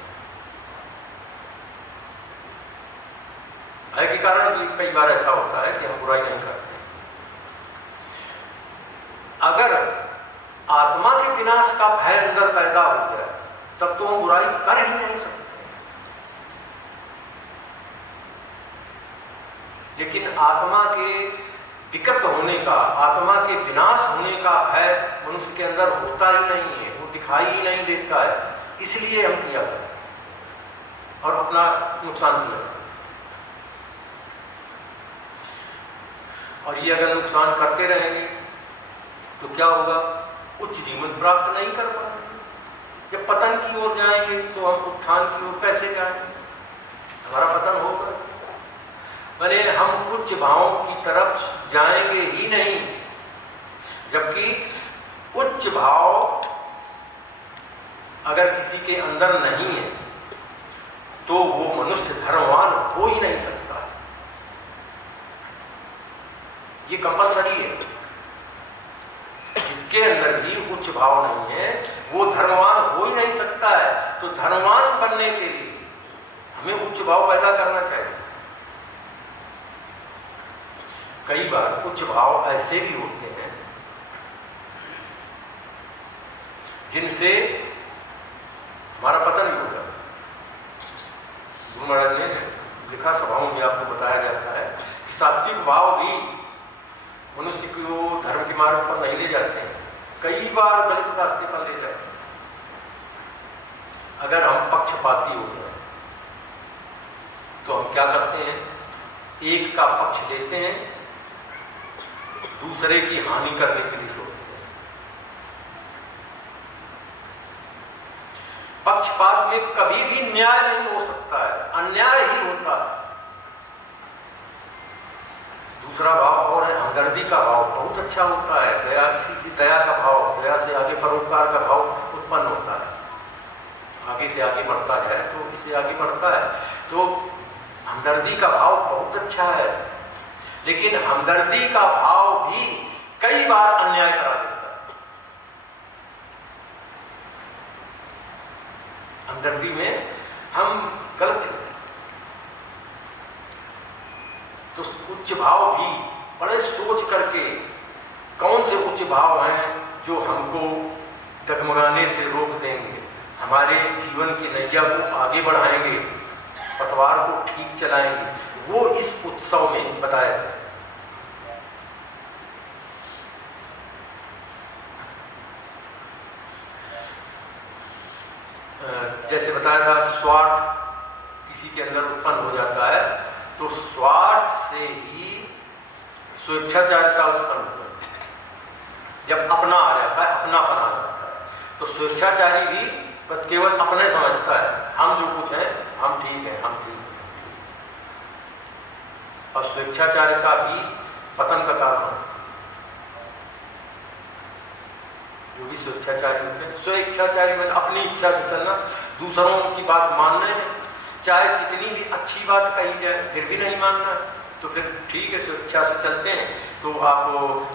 भय के कारण भी कई बार ऐसा होता है कि हम बुराई नहीं करते। अगर आत्मा के विनाश का भय अंदर पैदा हो गया तब तो हम बुराई कर ही नहीं सकते। लेकिन आत्मा के विकृत होने का, आत्मा के विनाश होने का भय मनुष्य के अंदर होता ही नहीं है, वो दिखाई ही नहीं देता है, इसलिए हम किया करते हैं और अपना नुकसान किया करते हैं। और ये अगर नुकसान करते रहेंगे तो क्या होगा? उच्च जीवन प्राप्त नहीं कर पाएंगे। जब पतन की ओर जाएंगे तो हम उत्थान की ओर कैसे जाएंगे? हमारा पतन होगा। मैंने हम उच्च भावों की तरफ जाएंगे ही नहीं, जबकि उच्च भाव अगर किसी के अंदर नहीं है तो वो मनुष्य धर्मवान हो ही नहीं सकता। ये कंपलसरी है। जिसके अंदर भी उच्च भाव नहीं है वो धर्मवान हो ही नहीं सकता है। तो धर्मवान बनने के लिए हमें उच्च भाव पैदा करना चाहिए। कई बार उच्च भाव ऐसे भी होते हैं जिनसे हमारा पतन भी होगा। गुरु महाराज ने लिखा, सभाओं में आपको बताया जाता है कि सात्विक भाव भी मनुष्य को धर्म के मार्ग पर नहीं ले जाते हैं, कई बार गलत रास्ते पर ले जाते हैं। अगर हम पक्षपाती हो गए तो हम क्या करते हैं? एक का पक्ष लेते हैं, दूसरे की हानि करने के लिए सोचते हैं। पक्षपात में कभी भी न्याय नहीं हो सकता है, अन्याय ही होता है। दूसरा भाव और है हमदर्दी का भाव, बहुत अच्छा होता है। दया, किसी की दया का भाव, दया से आगे परोपकार का भाव उत्पन्न होता है, आगे से आगे बढ़ता है तो इससे आगे बढ़ता है। तो हमदर्दी का भाव बहुत अच्छा है, लेकिन हमदर्दी का भाव भी कई बार अन्याय करा देता है। हमदर्दी में हम गलत हैं। तो उच्च भाव भी बड़े सोच करके कौन से उच्च भाव हैं जो हमको डगमगाने से रोक देंगे, हमारे जीवन की नैया को आगे बढ़ाएंगे, पतवार को ठीक चलाएंगे, वो इस उत्सव में बताया गया। जैसे बताया था, स्वार्थ किसी के अंदर उत्पन्न हो जाता है तो स्वार्थ से ही स्वेच्छाचारिता उत्पन्न हो जाती है। जब अपना आ जाता है, अपनापन आ जाता है, तो स्वेच्छाचारी भी बस केवल अपने समझता है, हम जो कुछ हैं हम ठीक हैं, हम ठीक हैं। और स्वेच्छाचारिता भी पतन का कारण है। जो भी स्वेच्छाचारी होते हैं, स्वेच्छाचारी में अपनी इच्छा से चलना, दूसरों की बात मानना है, चाहे कितनी भी अच्छी बात कही जाए फिर भी नहीं मानना, तो फिर ठीक है, स्वेच्छा से चलते हैं तो आप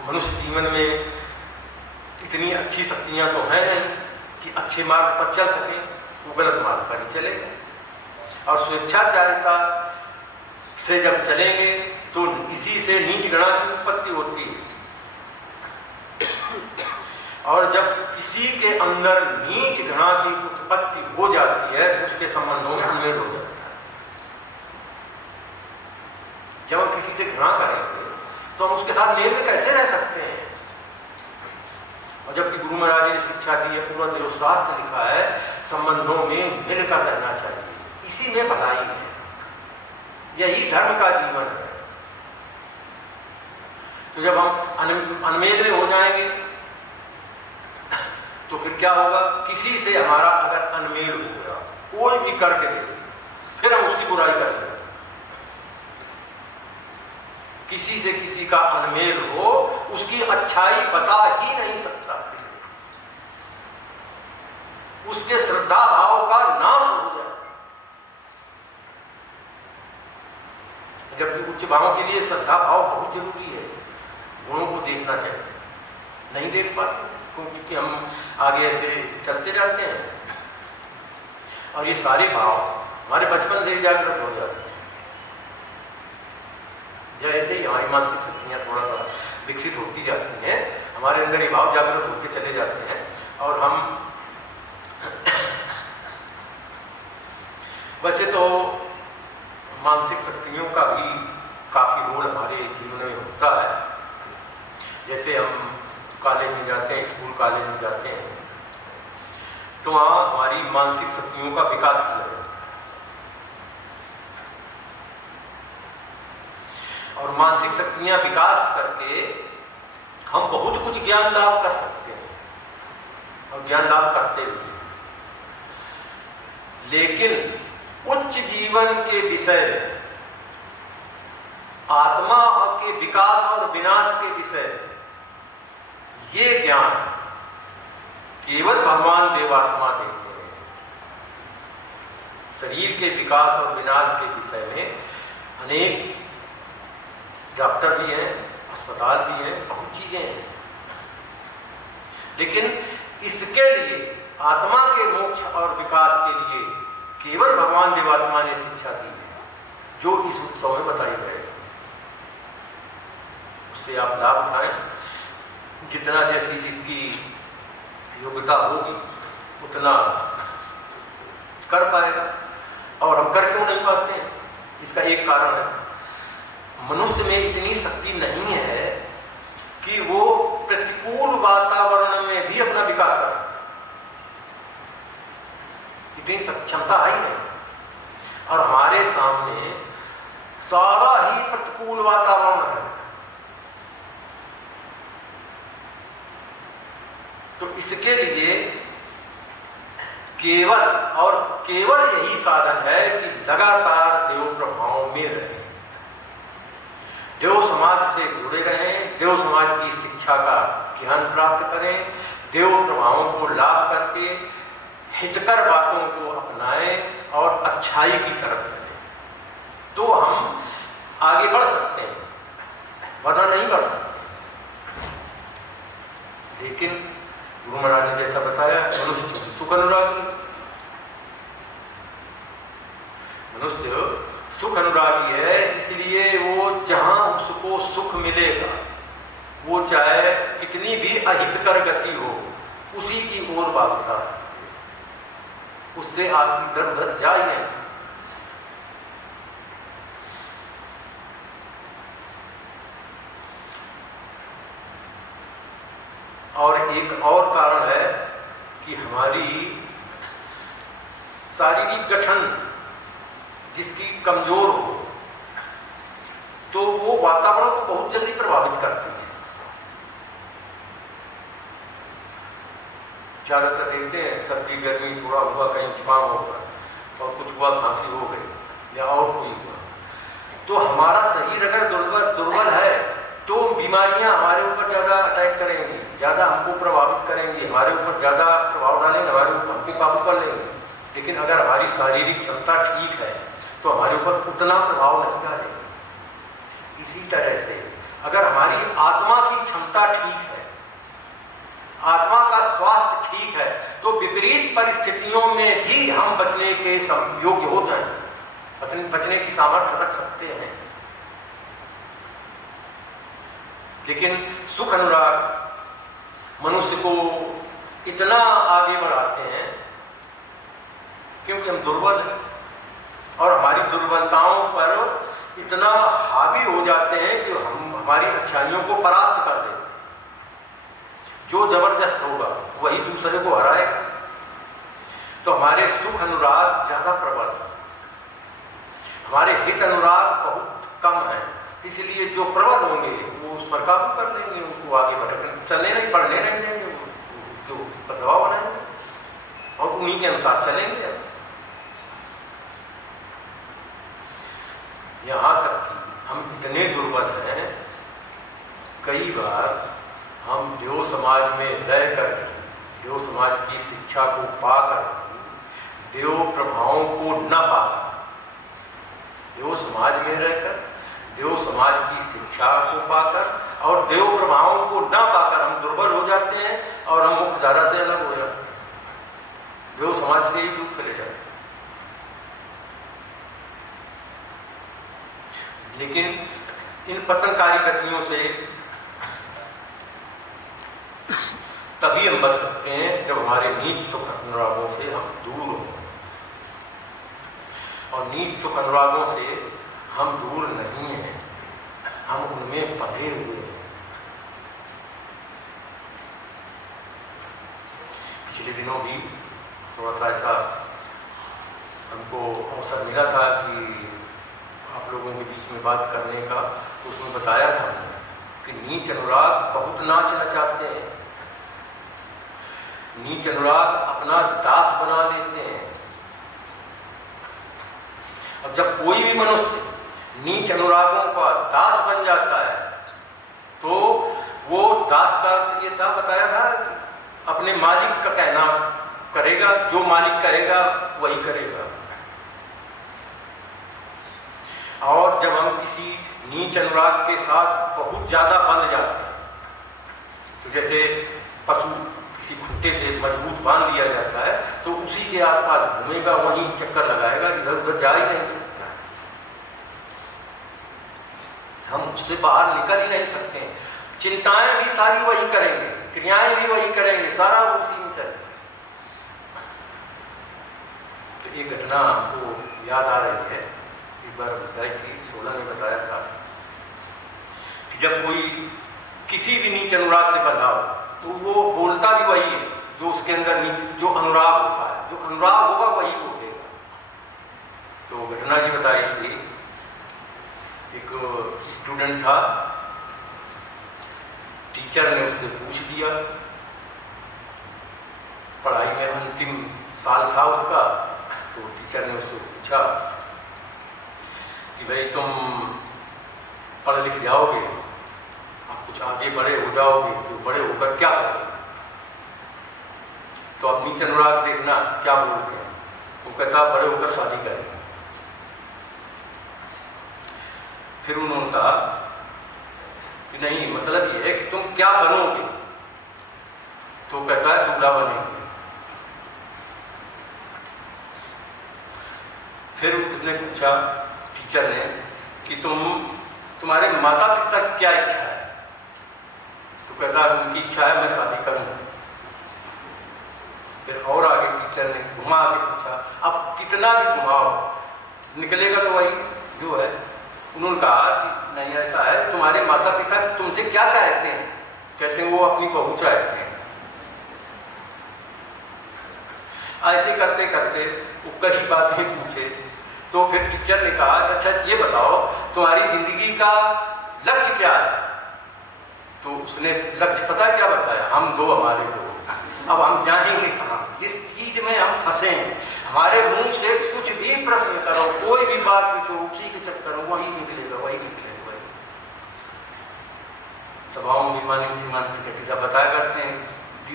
मनुष्य जीवन में इतनी अच्छी शक्तियां तो हैं नहीं कि अच्छे मार्ग पर चल सकें, वो गलत मार्ग पर ही चलेंगे। और स्वेच्छाचारिता से जब चलेंगे तो इसी से नीच गणा की उत्पत्ति होती है। और जब किसी के अंदर नीच घृणा की उत्पत्ति हो जाती है, उसके संबंधों में अनमेल हो जाता है। जब हम किसी से घृणा करेंगे तो हम उसके साथ मेल में कैसे रह सकते हैं? और जबकि गुरु महाराज ने शिक्षा दी है, पूरा देवशास्त्र लिखा है, संबंधों में मिलकर रहना चाहिए, इसी में भलाई है, यही धर्म का जीवन है। तो जब हम अनमेल में हो जाएंगे तो फिर क्या होगा? किसी से हमारा अगर अनमेल हो गया, कोई भी करके दे, फिर हम उसकी बुराई करेंगे। किसी से किसी का अनमेल हो, उसकी अच्छाई बता ही नहीं सकता, उसके श्रद्धा भाव का नाश हो जाए। जबकि उच्च भावों के लिए श्रद्धा भाव बहुत जरूरी है, गुणों को देखना चाहिए, नहीं देख पाते क्योंकि हम आगे ऐसे चलते जाते हैं और ये सारे भाव हमारे बचपन से ही जागृत हो जाते हैं। जैसे ही हमारी मानसिक शक्तियाँ थोड़ा सा विकसित होती जाती हैं, हमारे अंदर ये भाव जागृत होते चले जाते हैं और हम वैसे तो मानसिक शक्तियों का भी काफ़ी रोल हमारे जीवन में होता है। जैसे हम कॉलेज में जाते हैं, स्कूल कॉलेज में जाते हैं, तो वहाँ हमारी मानसिक शक्तियों का विकास किया जाता है और मानसिक शक्तियाँ विकास करके हम बहुत कुछ ज्ञान लाभ कर सकते हैं और ज्ञान लाभ करते भी। लेकिन उच्च जीवन के विषय, आत्मा के विकास और विनाश के विषय, ये ज्ञान केवल भगवान देवात्मा देते हैं। शरीर के विकास और विनाश के विषय में अनेक डॉक्टर भी हैं, अस्पताल भी हैं, बहुत चीजें हैं, लेकिन इसके लिए आत्मा के मोक्ष और विकास के लिए केवल भगवान देवात्मा ने शिक्षा दी है, जो इस उत्सव में बताई गई। उससे आप लाभ उठाएं, जितना जैसी जिसकी योग्यता होगी उतना कर पाएगा। और हम कर क्यों नहीं पाते हैं? इसका एक कारण है, मनुष्य में इतनी शक्ति नहीं है कि वो प्रतिकूल वातावरण में भी अपना विकास कर सके, इतनी क्षमता है ही नहीं। और हमारे सामने सारा ही प्रतिकूल वातावरण है, तो इसके लिए केवल और केवल यही साधन है कि लगातार देव प्रभाव में रहें, देव समाज से जुड़े रहें, देव समाज की शिक्षा का ज्ञान प्राप्त करें, देव प्रभावों को लाभ करके हितकर बातों को अपनाएं और अच्छाई की तरफ चलें, तो हम आगे बढ़ सकते हैं, वरना नहीं बढ़ सकते। लेकिन गुरु महाराज ने जैसा बताया, मनुष्य सुख अनुरागी, मनुष्य सुख अनुरागी है, इसलिए वो जहां उसको सुख मिलेगा, वो चाहे कितनी भी अहितकर गति हो, उसी की ओर भागता है, उससे आदमी इधर उधर जा ही नहीं सकता। और एक और कारण है कि हमारी शारीरिक गठन जिसकी कमजोर हो, तो वो वातावरण को बहुत जल्दी प्रभावित करती है। ज्यादातर देखते हैं सर्दी गर्मी थोड़ा हुआ, कहीं जुकाम होगा और कुछ हुआ, खांसी हो गई या और कोई हुआ, तो हमारा शरीर अगर दुर्बल है तो बीमारियां हमारे ऊपर ज़्यादा अटैक करेंगी, ज़्यादा हमको प्रभावित करेंगी, हमारे ऊपर ज़्यादा प्रभाव डालेंगे, हमारे ऊपर हमको काबू कर लेंगे। लेकिन अगर हमारी शारीरिक क्षमता ठीक है तो हमारे ऊपर उतना प्रभाव नहीं डालेंगे। इसी तरह से अगर हमारी आत्मा की क्षमता ठीक है, आत्मा का स्वास्थ्य ठीक है, तो विपरीत परिस्थितियों में भी हम बचने के योग्य हो जाएंगे, बचने की सामर्थ्य रख सकते हैं। लेकिन सुख अनुराग मनुष्य को इतना आगे बढ़ाते हैं क्योंकि हम दुर्बल हैं और हमारी दुर्बलताओं पर इतना हावी हो जाते हैं कि हम हमारी अच्छाइयों को परास्त कर देते हैं। जो जबरदस्त होगा वही दूसरे को हराएगा। तो हमारे सुख अनुराग ज्यादा प्रबल है, हमारे हित अनुराग बहुत कम है, इसलिए जो प्रबल होंगे वो उस पर काबू कर लेंगे, उनको आगे बढ़कर चलने नहीं, पढ़ने नहीं देंगे, जो दबाव बनाएंगे और उन्हीं के अनुसार चलेंगे। यहाँ तक कि हम इतने दुर्बल हैं, कई बार हम देव समाज में रहकर देव समाज की शिक्षा को पाकर देव प्रभावों को न पाकर, देव समाज में रहकर देव समाज की शिक्षा को पाकर और देव प्रभावों को न पाकर हम दुर्बल हो जाते हैं और हम मुख्य धारा से अलग हो जाते हैं, देव समाज से ही दूर चले जाते हैं। लेकिन इन पतनकारी गतियों से तभी हम बच सकते हैं जब हमारे नीच सुख अनुरागों से हम दूर हों, और नीच सुख अनुरागों से हम दूर नहीं हैं, हम उनमें बंधे हुए हैं। पिछले दिनों भी थोड़ा सा ऐसा हमको अवसर मिला था कि आप लोगों के बीच में बात करने का, तो उसमें बताया था हमने कि नीच अनुराग बहुत नाच नचाते हैं, नीच अनुराग अपना दास बना लेते हैं। अब जब कोई भी मनुष्य नीच अनुरागों का दास बन जाता है तो वो दास का अर्थ ये था, बताया था, अपने मालिक का कहना करेगा, जो मालिक करेगा वही करेगा। और जब हम किसी नीच अनुराग के साथ बहुत ज्यादा बंध जाते हैं, तो जैसे पशु किसी खूंटे से मजबूत बांध दिया जाता है तो उसी के आसपास घूमेगा, वहीं चक्कर लगाएगा, इधर उधर जा ही नहीं सकता, हम उससे बाहर निकल ही नहीं सकते हैं। चिंताएं भी सारी वही करेंगे, क्रियाएं भी वही करेंगे, सारा उसी में चलेगा। तो ये घटना हमको याद आ रही है, एक बार बताई थी, 16 ने बताया था कि जब कोई किसी भी नीच अनुराग से बंधा हो तो वो बोलता भी वही है जो उसके अंदर नीच, जो अनुराग होता है, जो अनुराग होगा वही बोलेगा। तो घटना ये बताई थी, एक स्टूडेंट था, टीचर ने उससे पूछ दिया, पढ़ाई में अंतिम साल था उसका, तो टीचर ने उससे पूछा कि भाई तुम पढ़ लिख जाओगे, आप कुछ आगे बड़े हो जाओगे, तो बड़े होकर क्या करोगे? तो आप नीच अनुराग देखना क्या बोलते हैं। वो कहता बड़े होकर शादी करेंगे। फिर उन्होंने कहा कि नहीं, मतलब ये है कि तुम क्या बनोगे? तो कहता है दूल्हा बनेंगे। फिर उसने पूछा टीचर ने कि तुम्हारे माता पिता की क्या इच्छा है? तो कहता उनकी इच्छा है मैं शादी करूँ। फिर और आगे टीचर ने घुमा के पूछा, अब कितना भी घुमाओ निकलेगा तो वही जो है। उन्होंने कहा कि नहीं ऐसा है, तुम्हारे माता पिता तुमसे क्या चाहते हैं? कहते हैं वो अपनी बहू चाहते हैं। ऐसे करते करते वो कई बातें पूछे तो फिर टीचर ने कहा अच्छा ये बताओ तुम्हारी जिंदगी का लक्ष्य क्या है? तो उसने लक्ष्य पता क्या बताया, हम दो हमारे दो। अब हम जाएंगे कहाँ? जिस चीज में हम फंसे हैं, हमारे मुंह से कुछ भी प्रश्न करो, कोई भी बात पूछो, उसी के चक्कर में वही निकलेगा, वही निकलेगा, वही। सभाओं में माननीय सीमांत सेक्रेटरी साहब बताया करते हैं,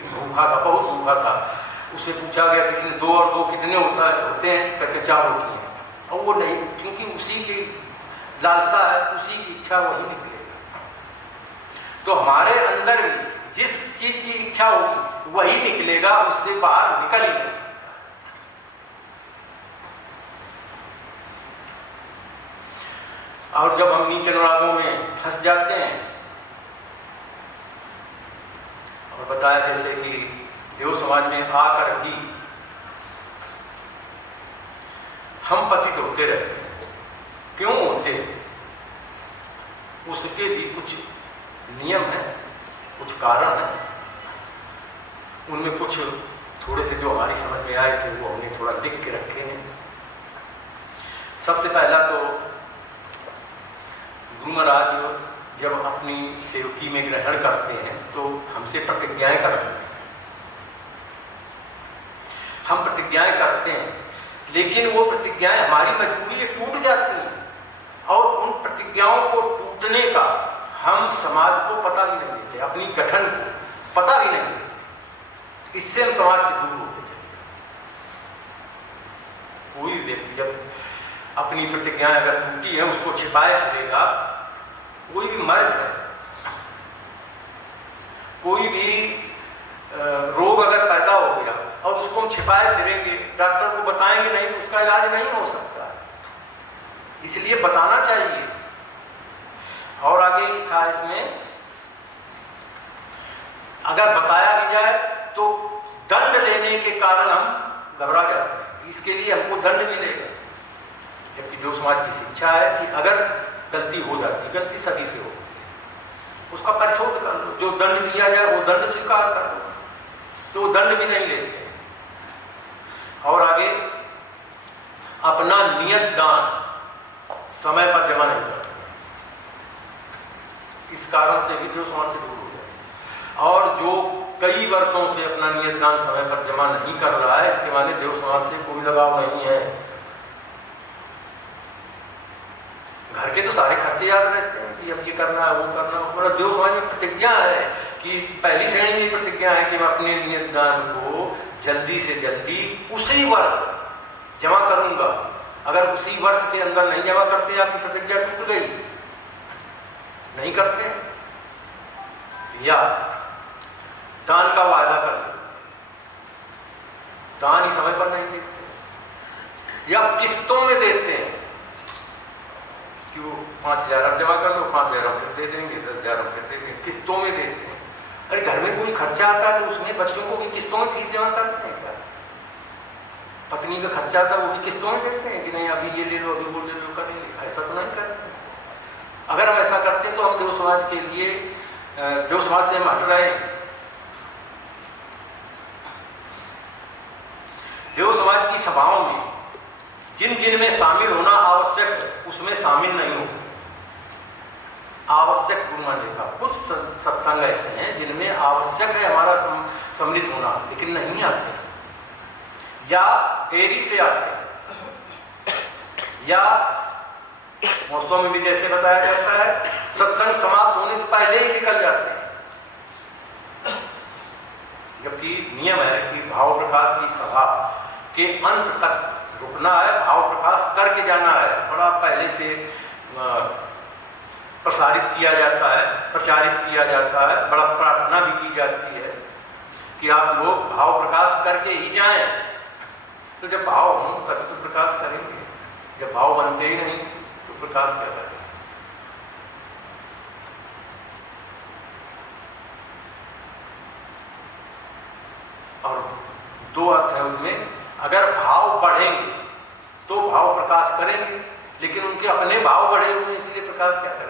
भूखा था, बहुत भूखा था। उसे पूछा गया किसी ने 2 और 2 कितने होते हैं? कहते 4 होती हैं। और वो नहीं, क्योंकि उसी की लालसा है, उसी की इच्छा, वही निकलेगा। तो हमारे अंदर जिस चीज की इच्छा होगी वही निकलेगा, उससे बाहर निकल ही नहीं सकता। और जब हम नीचे अनुरागों में फंस जाते हैं, और बताया जैसे कि देव समाज में आकर भी हम पतित होते रहते हैं। क्यों होते हैं? उसके भी कुछ नियम है, कुछ कारण है। उनमें कुछ थोड़े से जो हमारी समझ में आए थे वो हमने थोड़ा लिख के रखे हैं। सबसे पहला तो गुरु महाराज जब अपनी सेवकी में ग्रहण करते हैं तो हमसे प्रतिज्ञाएं करते हैं। हम प्रतिज्ञाएं करते हैं, लेकिन वो प्रतिज्ञाएं हमारी मजबूरी टूट जाती हैं, और उन प्रतिज्ञाओं को टूटने का हम समाज को पता भी नहीं देते, अपनी गठन को पता भी नहीं देते। इससे हम समाज से दूर होते चले जाते। कोई व्यक्ति जब अपनी प्रतिज्ञाएं अगर टूटी है उसको छिपाए फिरेगा, कोई भी मर्ज है, कोई भी रोग अगर पैदा हो गया और उसको हम छिपाए फिरेंगे, डॉक्टर को बताएंगे नहीं तो उसका इलाज नहीं हो सकता। इसलिए बताना चाहिए। और आगे लिखा इसमें, अगर बताया भी जाए तो दंड लेने के कारण हम घबरा जाते हैं, इसके लिए हमको दंड मिलेगा। जबकि जो समाज की शिक्षा है कि अगर गलती हो जाती है, गलती सभी से होती है, उसका परिशोध कर लो, जो दंड दिया जाए वो दंड स्वीकार कर लो, तो वो दंड भी नहीं लेते। और आगे, अपना नियत दान समय पर जमा नहीं करते, इस कारण से भी जो समाज से दूर हो जाए। और जो कई वर्षों से अपना नियत दान समय पर जमा नहीं कर रहा है, इसके माने देव समाज से कोई लगाव नहीं है। घर के तो सारे खर्चे याद रहते हैं कि अब ये करना है, वो करना है, और देव समाज में प्रतिज्ञा है कि पहली श्रेणी में प्रतिज्ञा है कि मैं अपने नियत दान को जल्दी से जल्दी उसी वर्ष जमा करूंगा। अगर उसी वर्ष के अंदर नहीं जमा करते, आपकी प्रतिज्ञा टूट गई, नहीं करते, या दान का वादा कर लेते, दान ही समय पर नहीं देते, या किस्तों में देते हैं कि वो 5,000 आप जमा कर लो, 5,000 हम फिर दे देंगे, 10,000 हम फिर दे देंगे, किस्तों में देते हैं। अरे घर में कोई खर्चा आता है तो उसमें बच्चों को भी किस्तों में फीस जमा करते हैं क्या? पत्नी का खर्चा आता है वो भी किस्तों में देते हैं कि नहीं अभी ये ले लो, अभी वो ले लो, करेंगे? ऐसा तो नहीं करते। अगर हम ऐसा करते हैं तो हम देव समाज के लिए, देव समाज से हम हट रहे हैं। देव समाज की सभाओं में जिन जिन में शामिल होना आवश्यक है उसमें शामिल नहीं हो। आवश्यक गुरु माने का कुछ सत्संग ऐसे हैं जिनमें आवश्यक है हमारा सम्मिलित होना, लेकिन नहीं आते या देरी से आते हैं, या मौसम में भी जैसे बताया जाता है सत्संग समाप्त होने से पहले ही निकल जाते हैं। जबकि नियम है कि भाव प्रकाश की सभा के अंत तक रुकना है, भाव प्रकाश करके जाना है। बड़ा पहले से प्रसारित किया जाता है, प्रचारित किया जाता है, बड़ा प्रार्थना भी की जाती है कि आप लोग भाव प्रकाश करके ही जाएं। तो जब भाव हो तब तो प्रकाश करेंगे। जब भाव बनते ही नहीं तो प्रकाश क्या करेगा? और दो अर्थ है उसमें, अगर भाव बढ़ेंगे तो भाव प्रकाश करेंगे, लेकिन उनके अपने भाव बढ़े हुए इसलिए प्रकाश क्या करेंगे?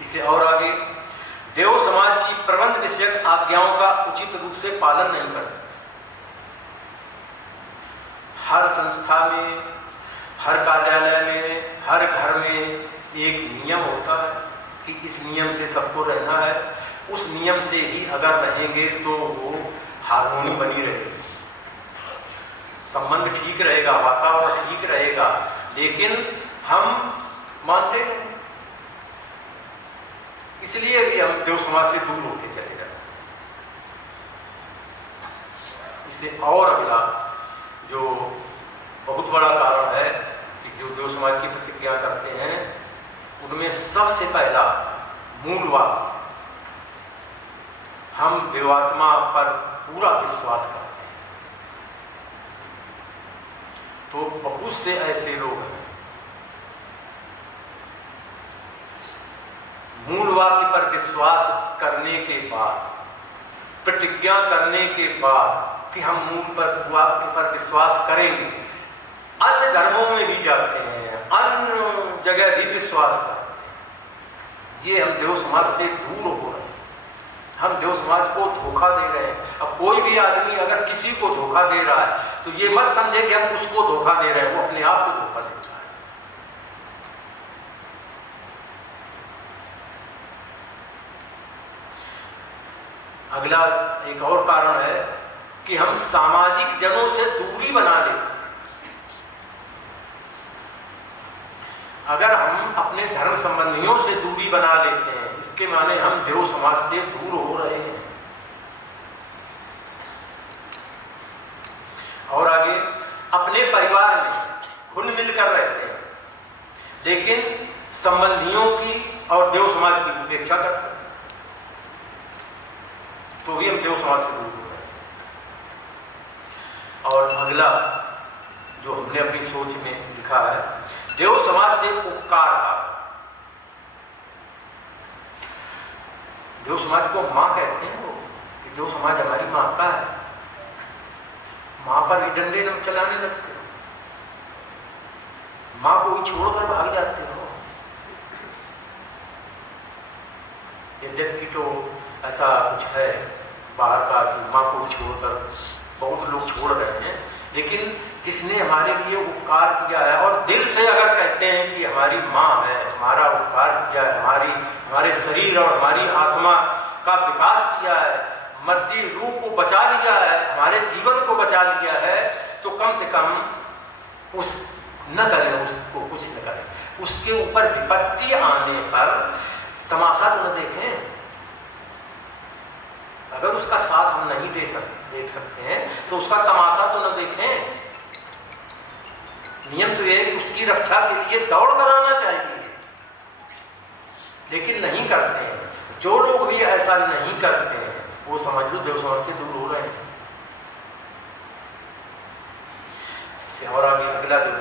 इससे और आगे, देव समाज की प्रबंध विषयक आज्ञाओं का उचित रूप से पालन नहीं करते। हर संस्था में, हर कार्यालय में, हर घर में एक नियम होता है कि इस नियम से सबको रहना है। उस नियम से ही अगर रहेंगे तो वो हार्मोनी बनी रहेगी, संबंध ठीक रहेगा, वातावरण ठीक रहेगा, लेकिन हम मानते हैं, इसलिए भी हम देव समाज से दूर होके चले जाते। इससे और अगला जो बहुत बड़ा कारण है कि जो देव समाज की प्रतिक्रिया करते हैं, उनमें सबसे पहला मूल बात, हम देवात्मा पर पूरा विश्वास करते हैं। तो बहुत से ऐसे लोग हैं, मूल वाक्य पर विश्वास करने के बाद, प्रतिज्ञा करने के बाद कि हम मूल पर वाक्य पर विश्वास करेंगे, अन्य धर्मों में भी जाते हैं, अन्य जगह भी विश्वास करते हैं। ये हम देव समाज से दूर हो रहे हैं, हम देव समाज को धोखा दे रहे हैं। अब कोई भी आदमी अगर किसी को धोखा दे रहा है तो ये मत समझे कि हम उसको धोखा दे रहे हैं, वो अपने आप को धोखा दे रहा है। अगला एक और कारण है कि हम सामाजिक जनों से दूरी बना लेते हैं। अगर हम अपने धर्म संबंधियों से दूरी बना लेते हैं, इसके माने हम देव समाज से दूर हो रहे हैं। और आगे, अपने परिवार में घुल मिल कर रहते हैं, लेकिन संबंधियों की और देव समाज की उपेक्षा करते हैं, तो भी हम देव समाज से दूर हो रहे हैं। और अगला जो हमने अपनी सोच में लिखा है, देव समाज से उपकार का। देव समाज को माँ कहते हैं वो, कि देव समाज हमारी माँ का है। माँ पर ही डंडे न चलाने लगते हो, माँ को ही छोड़कर भाग जाते हो। यद्यपि तो ऐसा कुछ है बाहर का कि माँ को छोड़कर बहुत लोग छोड़ रहे हैं, लेकिन जिसने हमारे लिए उपकार किया है और दिल से अगर कहते हैं कि हमारी माँ है, हमारा उपकार किया है, हमारे शरीर और हमारी आत्मा का विकास किया है, मर्ती रूह को बचा लिया है, हमारे जीवन को बचा लिया है, तो कम से कम उस न करें, उसको कुछ न करें। उसके ऊपर विपत्ति आने पर तमाशा तो न देखें। अगर उसका साथ हम नहीं देख सकते हैं तो उसका तमाशा तो न देखें। नियम तो यह है कि उसकी रक्षा के लिए दौड़ कराना चाहिए, लेकिन नहीं करते हैं। जो लोग भी ऐसा नहीं करते हैं वो समझ लो देव समाज से दूर हो रहे हैं। और आगे अगला जो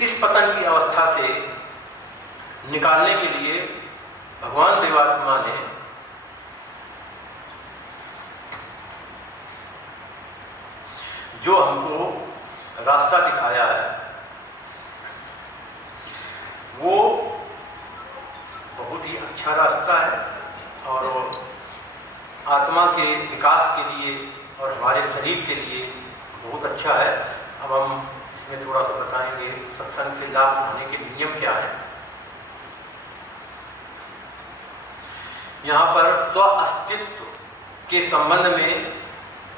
इस पतन की अवस्था से निकालने के लिए भगवान देवात्मा ने जो हमको रास्ता दिखाया है वो बहुत ही अच्छा रास्ता है और आत्मा के विकास के लिए और हमारे शरीर के लिए बहुत अच्छा है। अब हम इसमें थोड़ा सा बताएंगे सत्संग से लाभ उठाने के नियम क्या है। यहाँ पर स्व अस्तित्व के संबंध में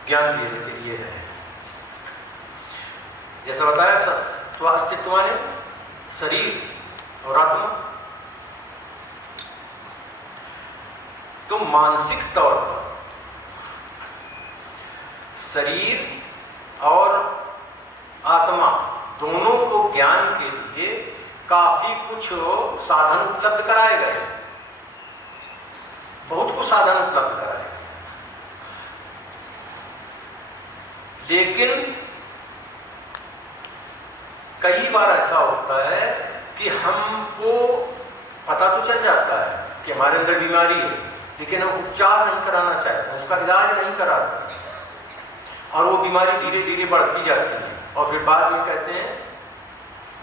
ज्ञान देने के लिए है। जैसा बताया, स्व अस्तित्व माने शरीर और आत्मा। तो मानसिक तौर पर शरीर और आत्मा दोनों को ज्ञान के लिए काफी कुछ साधन उपलब्ध कराए गए, बहुत कुछ साधन उपलब्ध कराए गए। लेकिन कई बार ऐसा होता है कि हमको पता तो चल जाता है कि हमारे अंदर बीमारी है, लेकिन हम उपचार नहीं कराना चाहते हैं, उसका इलाज नहीं कराते, और वो बीमारी धीरे धीरे बढ़ती जाती है, और फिर बाद में कहते हैं,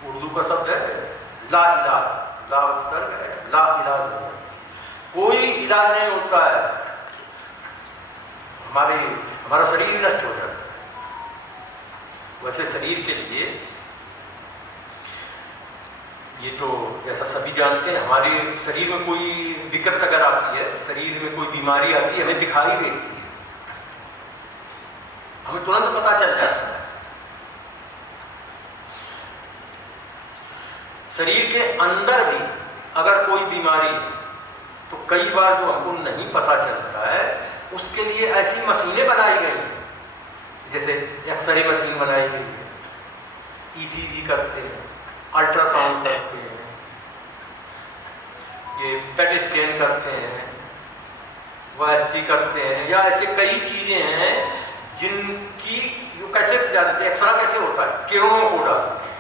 उर्दू का शब्द है ला इलाज, ला उपसर्ग है, ला इलाज नहीं है, कोई इलाज नहीं होता है, हमारा शरीर नष्ट हो जाता है। वैसे शरीर के लिए ये तो जैसा सभी जानते हैं, हमारे शरीर में कोई दिक्कत अगर आती है, शरीर में कोई बीमारी आती है, हमें दिखाई देती है, हमें तुरंत पता चल जाता है। शरीर के अंदर भी अगर कोई बीमारी है तो कई बार जो हमको नहीं पता चलता है, उसके लिए ऐसी मशीनें बनाई गई हैं, जैसे एक्सरे मशीन बनाई गई है, ईसीजी करते हैं, अल्ट्रासाउंड करते हैं, ये पेट स्कैन करते हैं, वायरसी करते हैं, या ऐसे कई चीजें हैं जिनकी कैसे जानते हैं, एक्सरा कैसे होता है, किरणों को डालते हैं,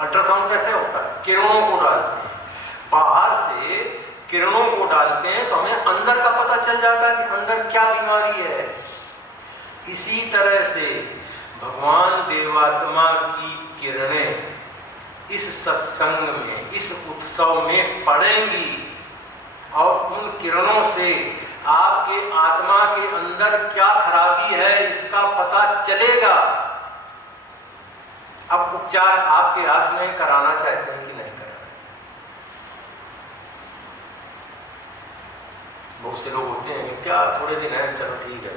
अल्ट्रासाउंड कैसे होता है, किरणों को डालते हैं, बाहर से किरणों को डालते हैं तो हमें अंदर का पता चल जाता है कि अंदर क्या बीमारी है। इसी तरह से भगवान देवात्मा की किरणें इस सत्संग में, इस उत्सव में पड़ेंगी, और उन किरणों से आपके आत्मा के अंदर क्या खराबी है इसका पता चलेगा। अब उपचार आपके हाथ में कराना चाहते हैं कि नहीं कराना चाहते। बहुत से लोग होते हैं क्या थोड़े दिन है, चलो ठीक है,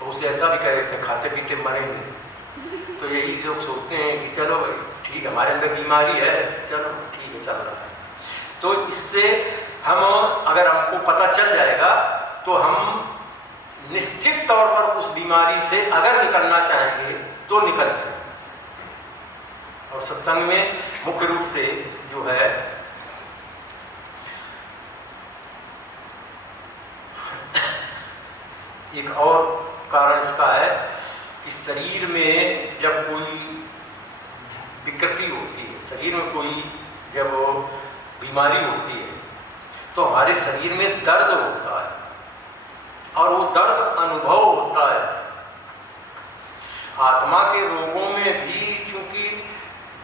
बहुत से ऐसा भी कह रहे थे खाते पीते मरेंगे, तो यही लोग सोचते हैं कि चलो भाई ठीक है, हमारे अंदर बीमारी है, चलो ठीक है, चल रहा है। तो इससे हम, अगर हमको पता चल जाएगा तो हम निश्चित तौर पर उस बीमारी से अगर निकलना चाहेंगे तो निकल जाएंगे। और सत्संग में मुख्य रूप से जो है एक और कारण इसका है कि शरीर में जब कोई विकृति होती है, शरीर में कोई जब बीमारी होती है तो हमारे शरीर में दर्द होता है, और वो दर्द अनुभव होता है। आत्मा के रोगों में भी चूंकि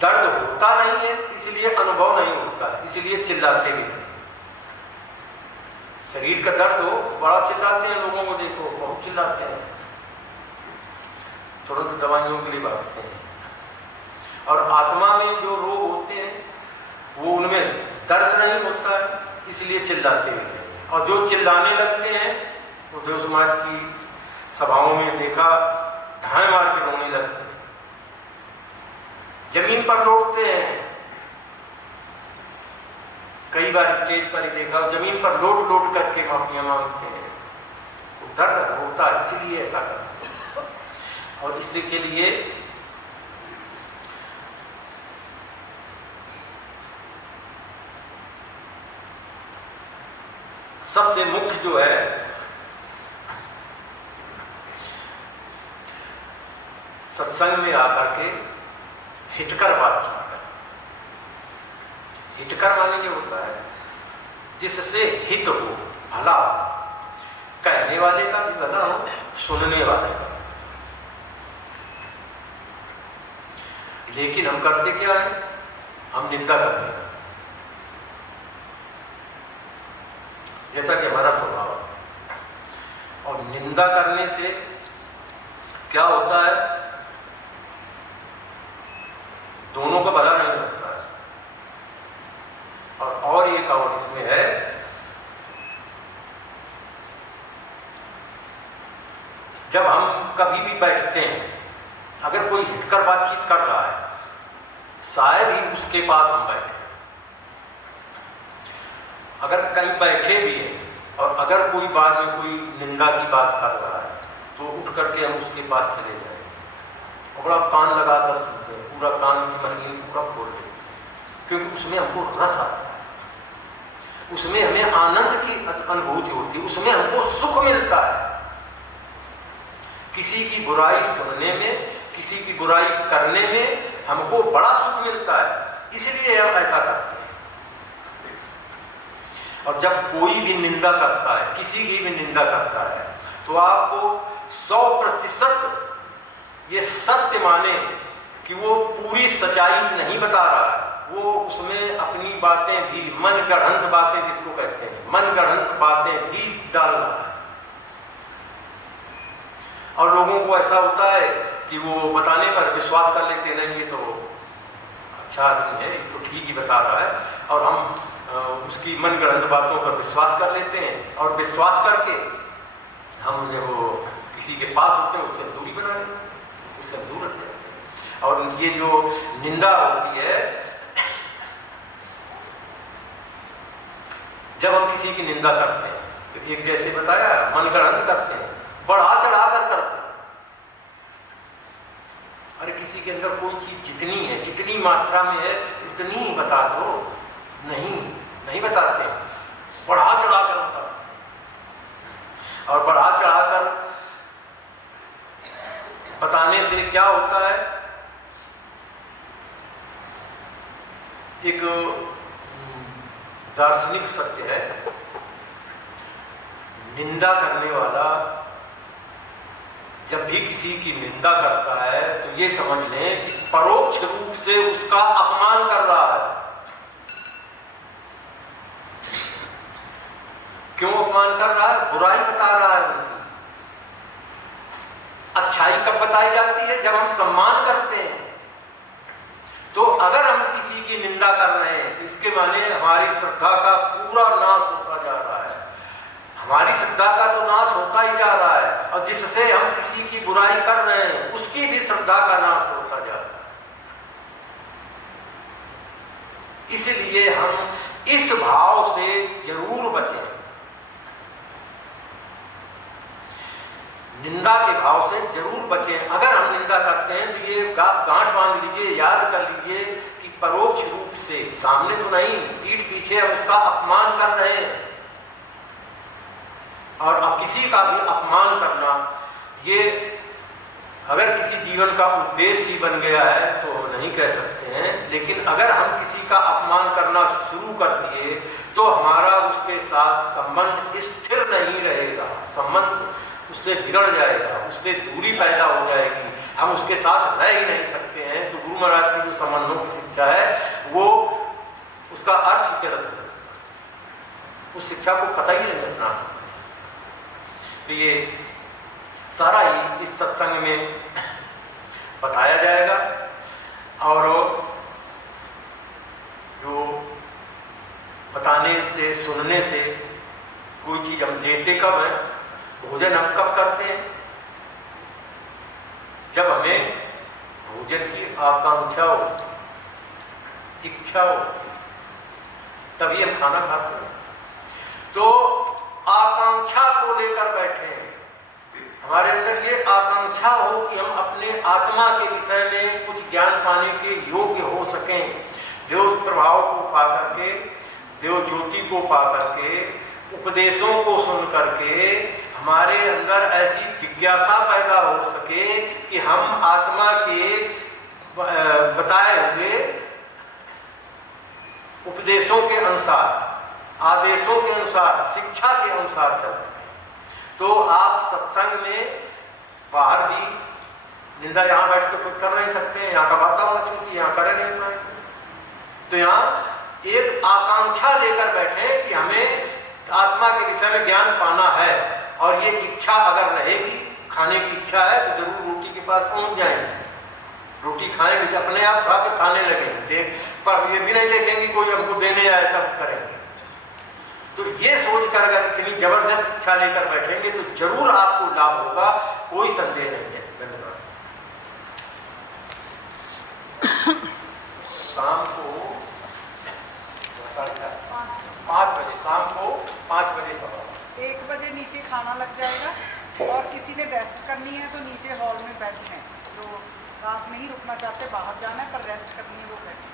दर्द होता नहीं है, इसलिए अनुभव नहीं होता है, इसलिए चिल्लाते भी नहीं। शरीर का दर्द हो बड़ा चिल्लाते हैं, लोगों को देखो बहुत चिल्लाते हैं, तुरंत दवाइयों के लिए भागते हैं। और आत्मा में जो रोग होते हैं वो उनमें दर्द नहीं होता है, इसलिए चिल्लाते भी नहीं। और जो चिल्लाने लगते हैं तो देव समाज की सभाओं में देखा, धाए मार के रोने लगते हैं, जमीन पर लौटते हैं। कई बार स्टेज पर ही देखा, जमीन पर लोट करके माफियां मांगते हैं, तो दर्द होता है, इसलिए ऐसा करते हैं। और इसी के लिए सबसे मुख्य जो है सत्संग में आकर के हितकर बातचीत कर। हितकर माने जो होता है जिससे हित हो, भला हो, कहने वाले का भी भला हो, सुनने वाले का। लेकिन हम करते क्या है, हम निंदा करते हैं, जैसा कि हमारा स्वभाव है। और निंदा करने से क्या होता है, दोनों का भला नहीं होता है। और एक और इसमें है, जब हम कभी भी बैठते हैं, अगर कोई हितकर बातचीत कर रहा है, शायद ही उसके पास हम बैठे, अगर कहीं बैठे भी हैं और अगर कोई बाद में कोई निंदा की बात कर रहा है तो उठ करके हम उसके पास चले जाएंगे और बड़ा कान लगा कर सुनते हैं, पूरा कान की मशीन पूरा खोल देते हैं, क्योंकि उसमें हमको रस आता है, उसमें हमें आनंद की अनुभूति होती है, उसमें हमको सुख मिलता है। किसी की बुराई सुनने में, किसी की बुराई करने में हमको बड़ा सुख मिलता है, इसलिए हम ऐसा करते हैं। और जब कोई भी निंदा करता है, किसी की भी निंदा करता है, तो आपको 100% ये सत्य माने कि वो पूरी सच्चाई नहीं बता रहा है, वो उसमें अपनी बातें भी, मनगढ़ंत बातें जिसको कहते हैं, मनगढ़ंत बातें भी डाल रहा है। और लोगों को ऐसा होता है कि वो बताने पर विश्वास कर लेते हैं, नहीं ये तो अच्छा आदमी है, ये तो ठीक ही बता रहा है, और हम उसकी मनगढ़ंत बातों पर विश्वास कर लेते हैं, और विश्वास करके हम जब वो किसी के पास होते हैं उससे दूरी बना लेते हैं, उससे दूर रखते हैं। और ये जो निंदा होती है, जब हम किसी की निंदा करते हैं तो एक जैसे बताया मनगढ़ंत करते हैं, बढ़ा चढ़ा कर करते हैं। अरे किसी के अंदर कोई चीज जितनी है, जितनी मात्रा में है उतनी ही बता दो, नहीं बताते, बढ़ा चढ़ा कर बताते हैं। और बढ़ा चढ़ा कर बताने से क्या होता है, एक दार्शनिक सत्य है, निंदा करने वाला जब भी किसी की निंदा करता है तो ये समझ लें कि परोक्ष रूप से उसका अपमान कर रहा है। क्यों अपमान कर रहा है? बुराई बता रहा है उनकी। अच्छाई कब बताई जाती है? जब हम सम्मान करते हैं। तो अगर हम किसी की निंदा कर रहे हैं तो इसके माने हमारी श्रद्धा का पूरा नाश होता जा रहा है, हमारी श्रद्धा का तो नाश होता ही जा रहा है, और जिससे हम किसी की बुराई कर रहे हैं उसकी भी श्रद्धा का नाश होता जा रहा है। इसलिए हम इस भाव से जरूर बचें, निंदा के भाव से जरूर बचें। अगर हम निंदा करते हैं तो ये गांठ बांध लीजिए, याद कर लीजिए कि परोक्ष रूप से, सामने तो नहीं, पीठ पीछे हम उसका अपमान कर रहे हैं। और अब किसी का भी अपमान करना, ये अगर किसी जीवन का उद्देश्य ही बन गया है तो नहीं कह सकते हैं, लेकिन अगर हम किसी का अपमान करना शुरू कर दिए तो हमारा उसके साथ संबंध स्थिर नहीं रहेगा, संबंध उससे बिगड़ जाएगा, उससे दूरी पैदा हो जाएगी, हम उसके साथ रह ही नहीं सकते हैं। तो गुरु महाराज की जो संबंधों की शिक्षा है वो उसका अर्थ ही गलत है, उस शिक्षा को कतई नहीं अपना सकते। तो ये सारा ही इस सत्संग में बताया जाएगा। और जो बताने से, सुनने से कोई चीज हम देते कब हैं, भोजन हम कब करते हैं? जब हमें भोजन की आकांक्षा हो, इच्छा हो, तभी हम खाना खाते हैं। तो आकांक्षा को लेकर बैठे हैं, हमारे अंदर ये आकांक्षा हो कि हम अपने आत्मा के विषय में कुछ ज्ञान पाने के योग्य हो सकें, देव प्रभाव को पा करके, देव ज्योति को पा करके, उपदेशों को सुन करके हमारे अंदर ऐसी जिज्ञासा पैदा हो सके कि हम आत्मा के बताए हुए उपदेशों के अनुसार, आदेशों के अनुसार, शिक्षा के अनुसार चल सके। तो आप सत्संग में बाहर भी निंदा यहाँ बैठ कर कुछ कर नहीं सकते हैं, यहाँ का वातावरण चूंकि यहाँ करे नहीं पाएंगे, तो यहाँ एक आकांक्षा लेकर बैठे कि हमें आत्मा के विषय में ज्ञान पाना है, और ये इच्छा अगर रहेगी, खाने की इच्छा है तो जरूर रोटी के पास पहुंच जाएंगे, रोटी खाएंगे, अपने आप खा के खाने लगेंगे, पर ये भी नहीं देखेंगे कोई हमको देने आए तब करेंगे। तो ये सोचकर अगर इतनी जबरदस्त इच्छा लेकर बैठेंगे तो जरूर आपको लाभ होगा, कोई संदेह नहीं है। धन्यवाद। शाम को 5 बजे, शाम को 5 बजे सभा, 1 बजे नीचे खाना लग जाएगा, और किसी ने रेस्ट करनी है तो नीचे हॉल में बैठे हैं, जो रात नहीं रुकना चाहते, बाहर जाना है पर रेस्ट करनी है वो बैठे।